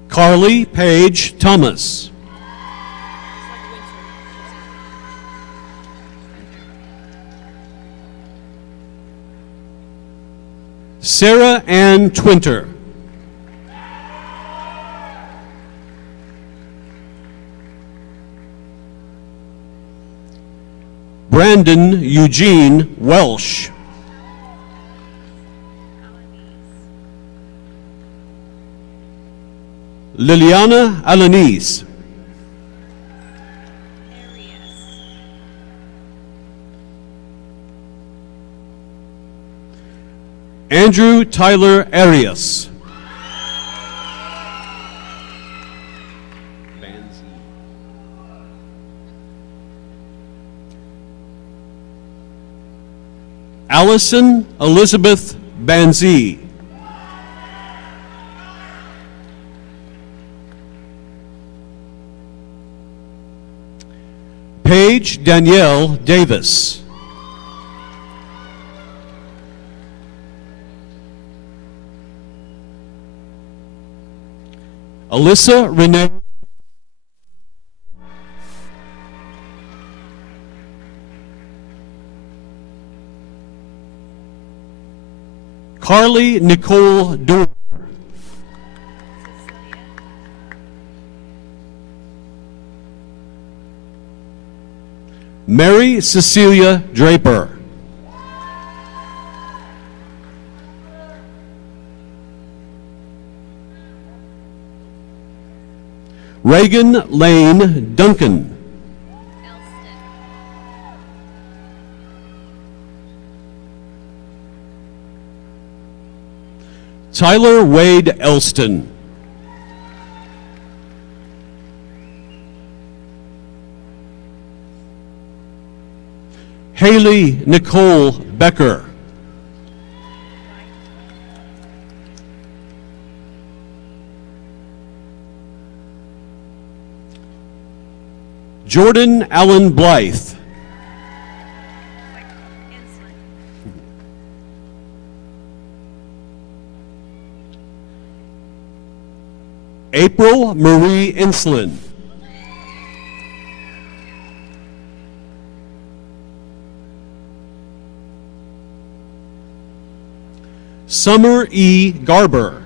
Carly Page Thomas. Sarah Ann Twinter. Brandon Eugene Welsh. Liliana Alanis. Andrew Tyler Arias. Allison Elizabeth Banzee. Paige Danielle Davis. Alyssa Renee. Carly Nicole Dorr. Mary Cecilia Draper. Reagan Lane Duncan. Tyler Wade Elston. Haley Nicole Becker. Jordan Allen Blythe. April Marie Inslin. Summer E. Garber.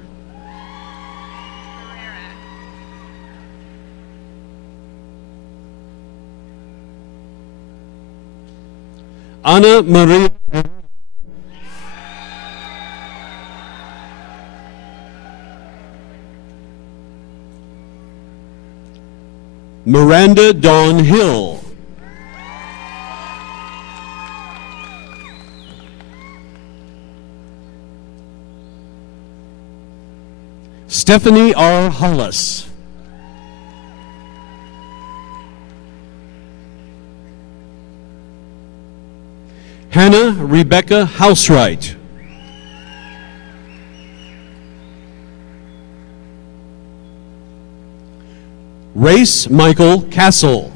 Ana Maria. Miranda Dawn Hill. Stephanie R. Hollis. Hannah Rebecca Housewright. Race Michael Castle.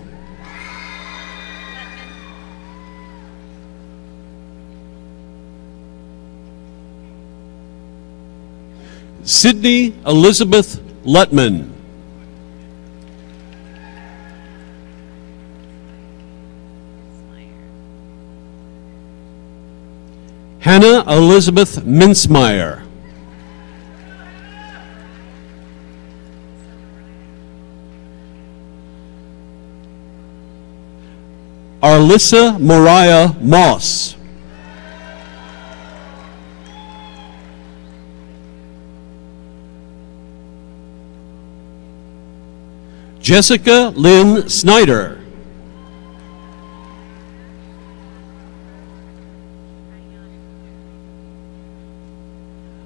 Sydney Elizabeth Lutman. Hannah Elizabeth Mincemeyer. Arlissa Moriah Moss. Jessica Lynn Snyder.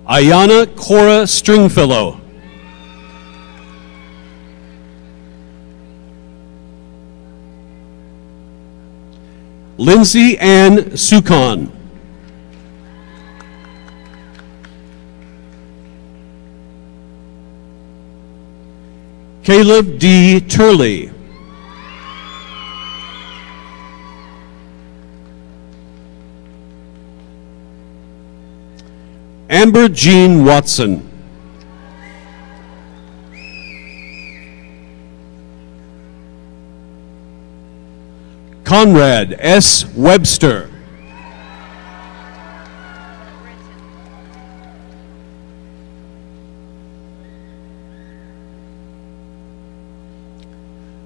Ayana Cora Stringfellow. Lindsay Ann Sukon. Caleb D. Turley. Amber Jean Watson. Conrad S. Webster.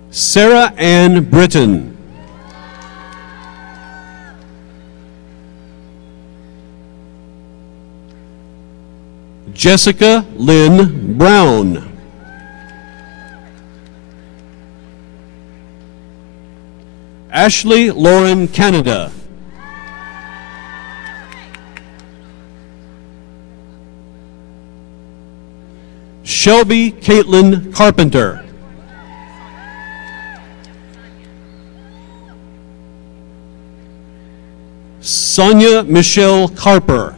Sarah Ann Britton. Jessica Lynn Brown. Ashley Lauren Canada. Shelby Caitlin Carpenter. Sonia Michelle Carper.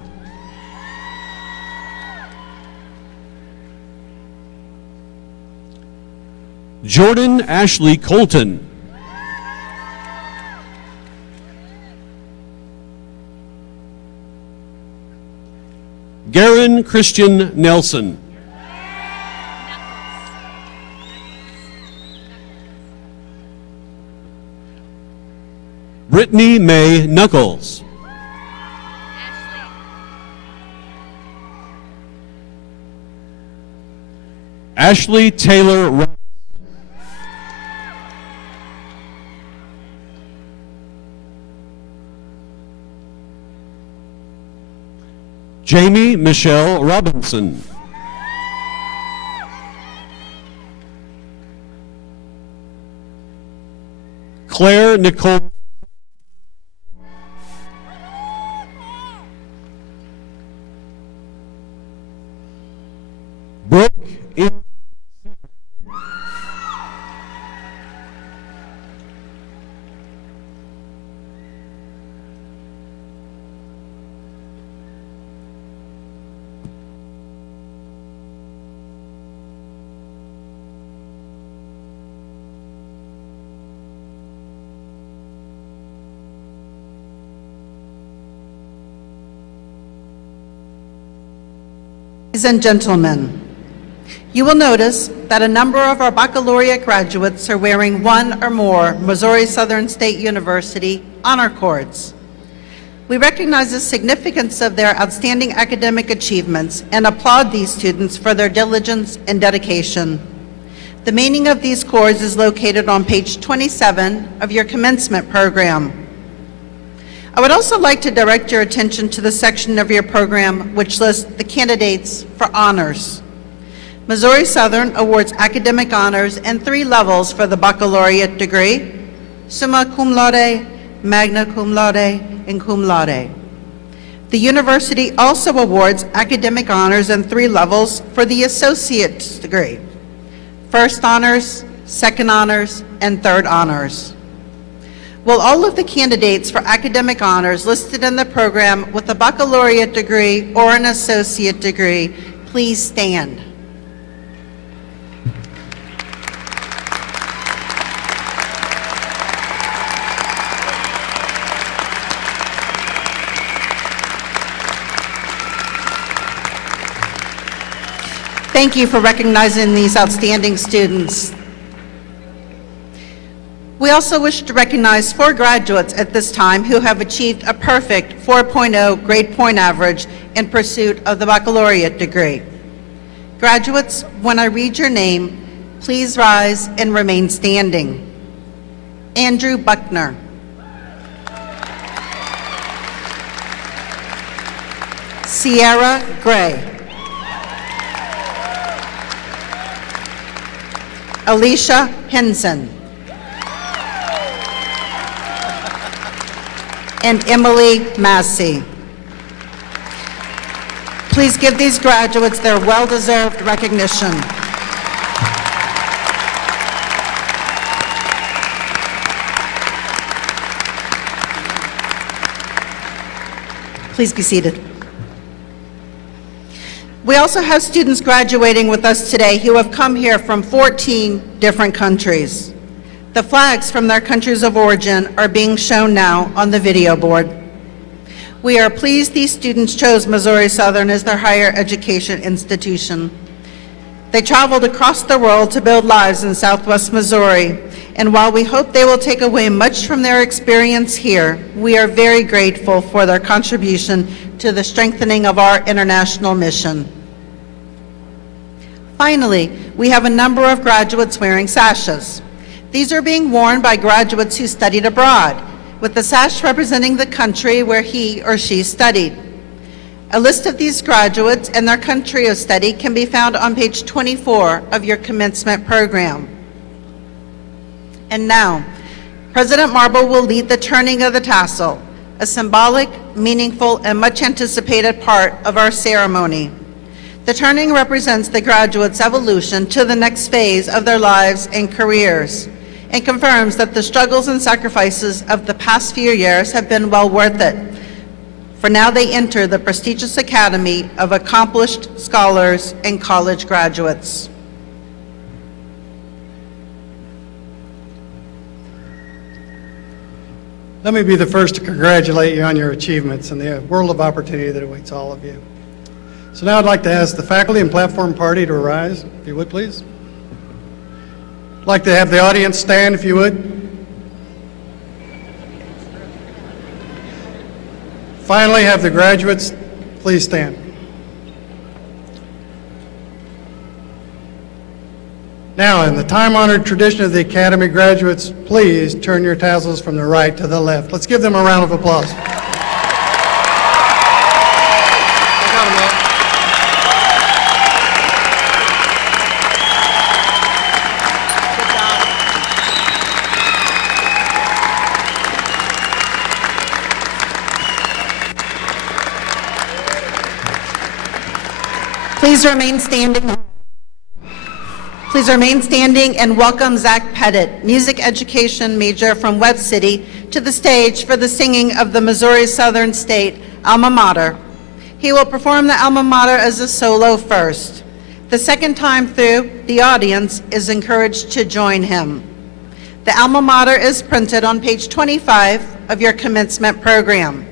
Jordan Ashley Colton. Garen Christian Nelson. Brittany May Knuckles. Ashley Taylor Rice. Jamie Michelle Robinson. Claire Nicole. Brooke in. Ladies and gentlemen, you will notice that a number of our baccalaureate graduates are wearing one or more Missouri Southern State University honor cords. We recognize the significance of their outstanding academic achievements and applaud these students for their diligence and dedication. The meaning of these cords is located on page 27 of your commencement program. I would also like to direct your attention to the section of your program which lists the candidates for honors. Missouri Southern awards academic honors in 3 levels for the baccalaureate degree: summa cum laude, magna cum laude, and cum laude. The university also awards academic honors in 3 levels for the associate's degree: first honors, second honors, and third honors. Will all of the candidates for academic honors listed in the program with a baccalaureate degree or an associate degree please stand? Thank you for recognizing these outstanding students. We also wish to recognize 4 graduates at this time who have achieved a perfect 4.0 grade point average in pursuit of the baccalaureate degree. Graduates, when I read your name, please rise and remain standing. Andrew Buckner. Sierra Gray. Alicia Henson. And Emily Massey. Please give these graduates their well-deserved recognition. Please be seated. We also have students graduating with us today who have come here from 14 different countries. The flags from their countries of origin are being shown now on the video board. We are pleased these students chose Missouri Southern as their higher education institution. They traveled across the world to build lives in Southwest Missouri, and while we hope they will take away much from their experience here, we are very grateful for their contribution to the strengthening of our international mission. Finally, we have a number of graduates wearing sashes. These are being worn by graduates who studied abroad, with the sash representing the country where he or she studied. A list of these graduates and their country of study can be found on page 24 of your commencement program. And now, President Marble will lead the turning of the tassel, a symbolic, meaningful, and much anticipated part of our ceremony. The turning represents the graduates' evolution to the next phase of their lives and careers, and confirms that the struggles and sacrifices of the past few years have been well worth it. For now they enter the prestigious academy of accomplished scholars and college graduates. Let me be the first to congratulate you on your achievements and the world of opportunity that awaits all of you. So now I'd like to ask the faculty and platform party to rise, if you would please. I'd like to have the audience stand, if you would. Finally, have the graduates please stand. Now, in the time-honored tradition of the Academy, graduates, please turn your tassels from the right to the left. Let's give them a round of applause. Please remain standing. Please remain standing and welcome Zach Pettit, music education major from Webb City, to the stage for the singing of the Missouri Southern State alma mater. He will perform the alma mater as a solo first. The second time through, the audience is encouraged to join him. The alma mater is printed on page 25 of your commencement program.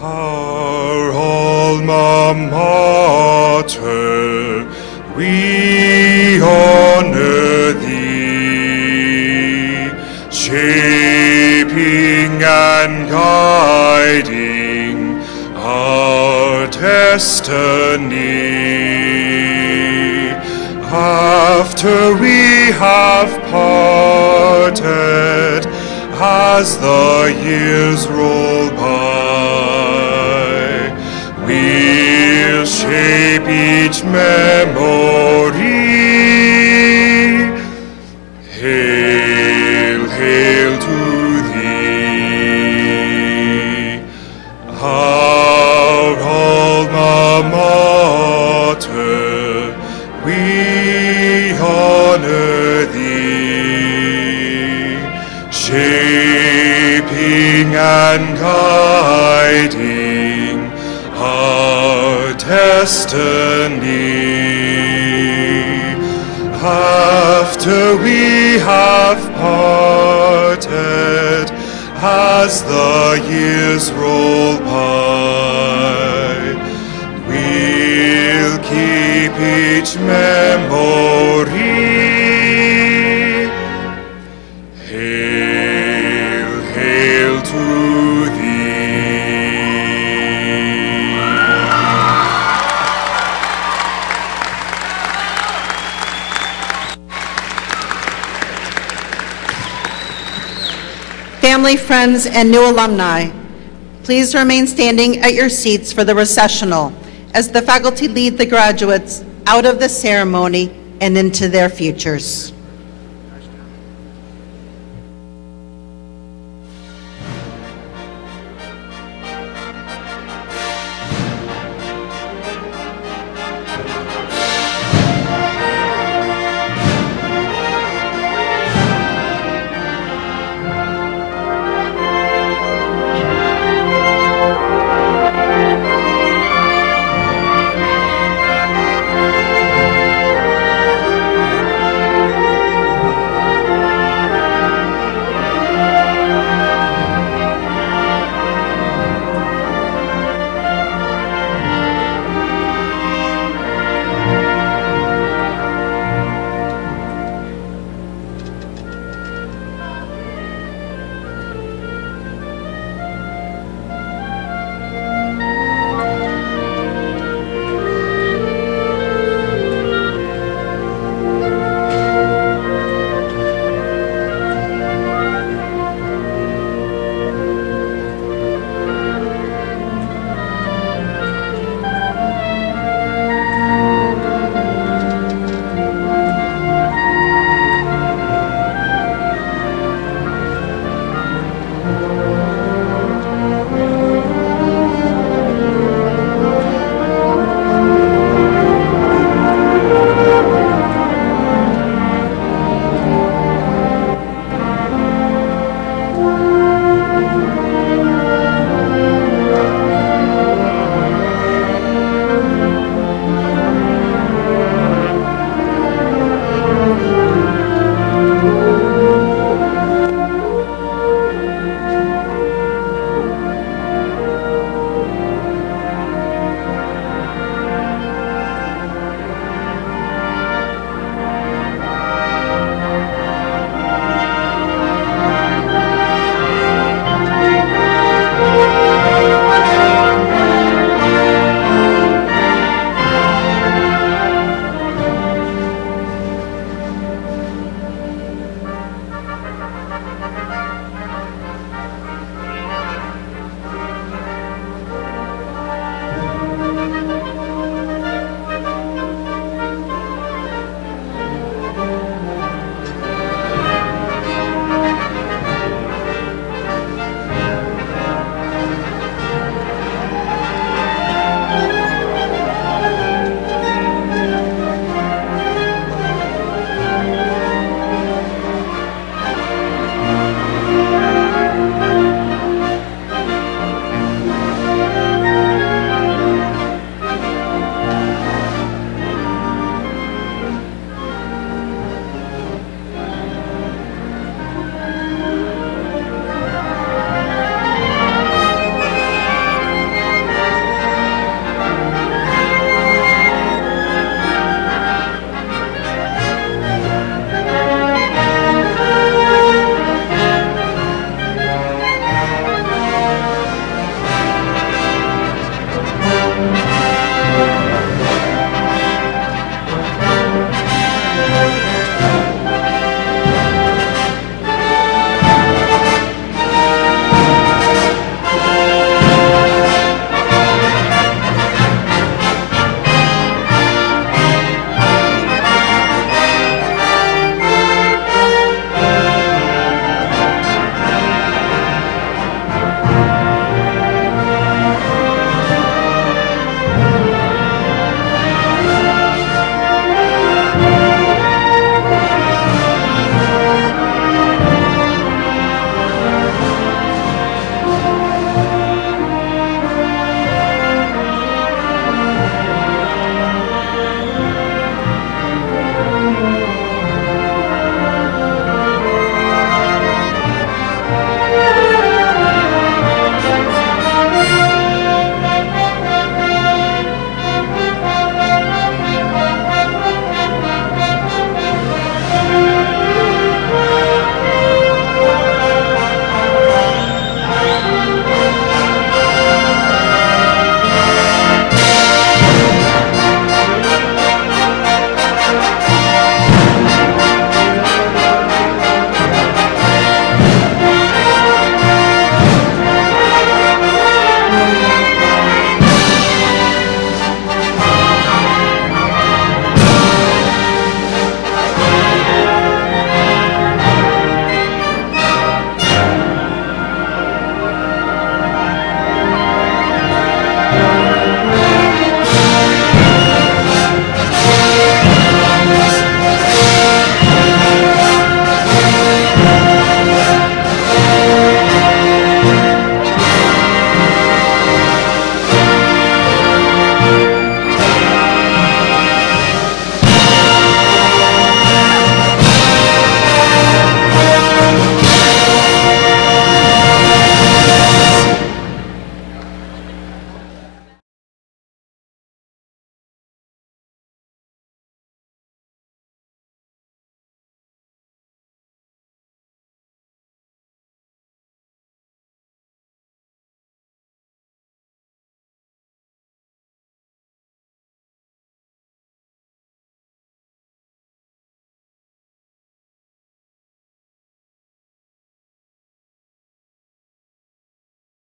Our alma mater, we honor thee, shaping and guiding our destiny. After we have parted, as the years roll by, we'll shape each memory. Hail, hail to thee, our alma mater, we honor thee, shaping and guiding our destiny. After we have parted, as the years roll by, we'll keep each memory. Hail, hail to thee. Family, friends, and new alumni, please remain standing at your seats for the recessional as the faculty lead the graduates out of the ceremony and into their futures.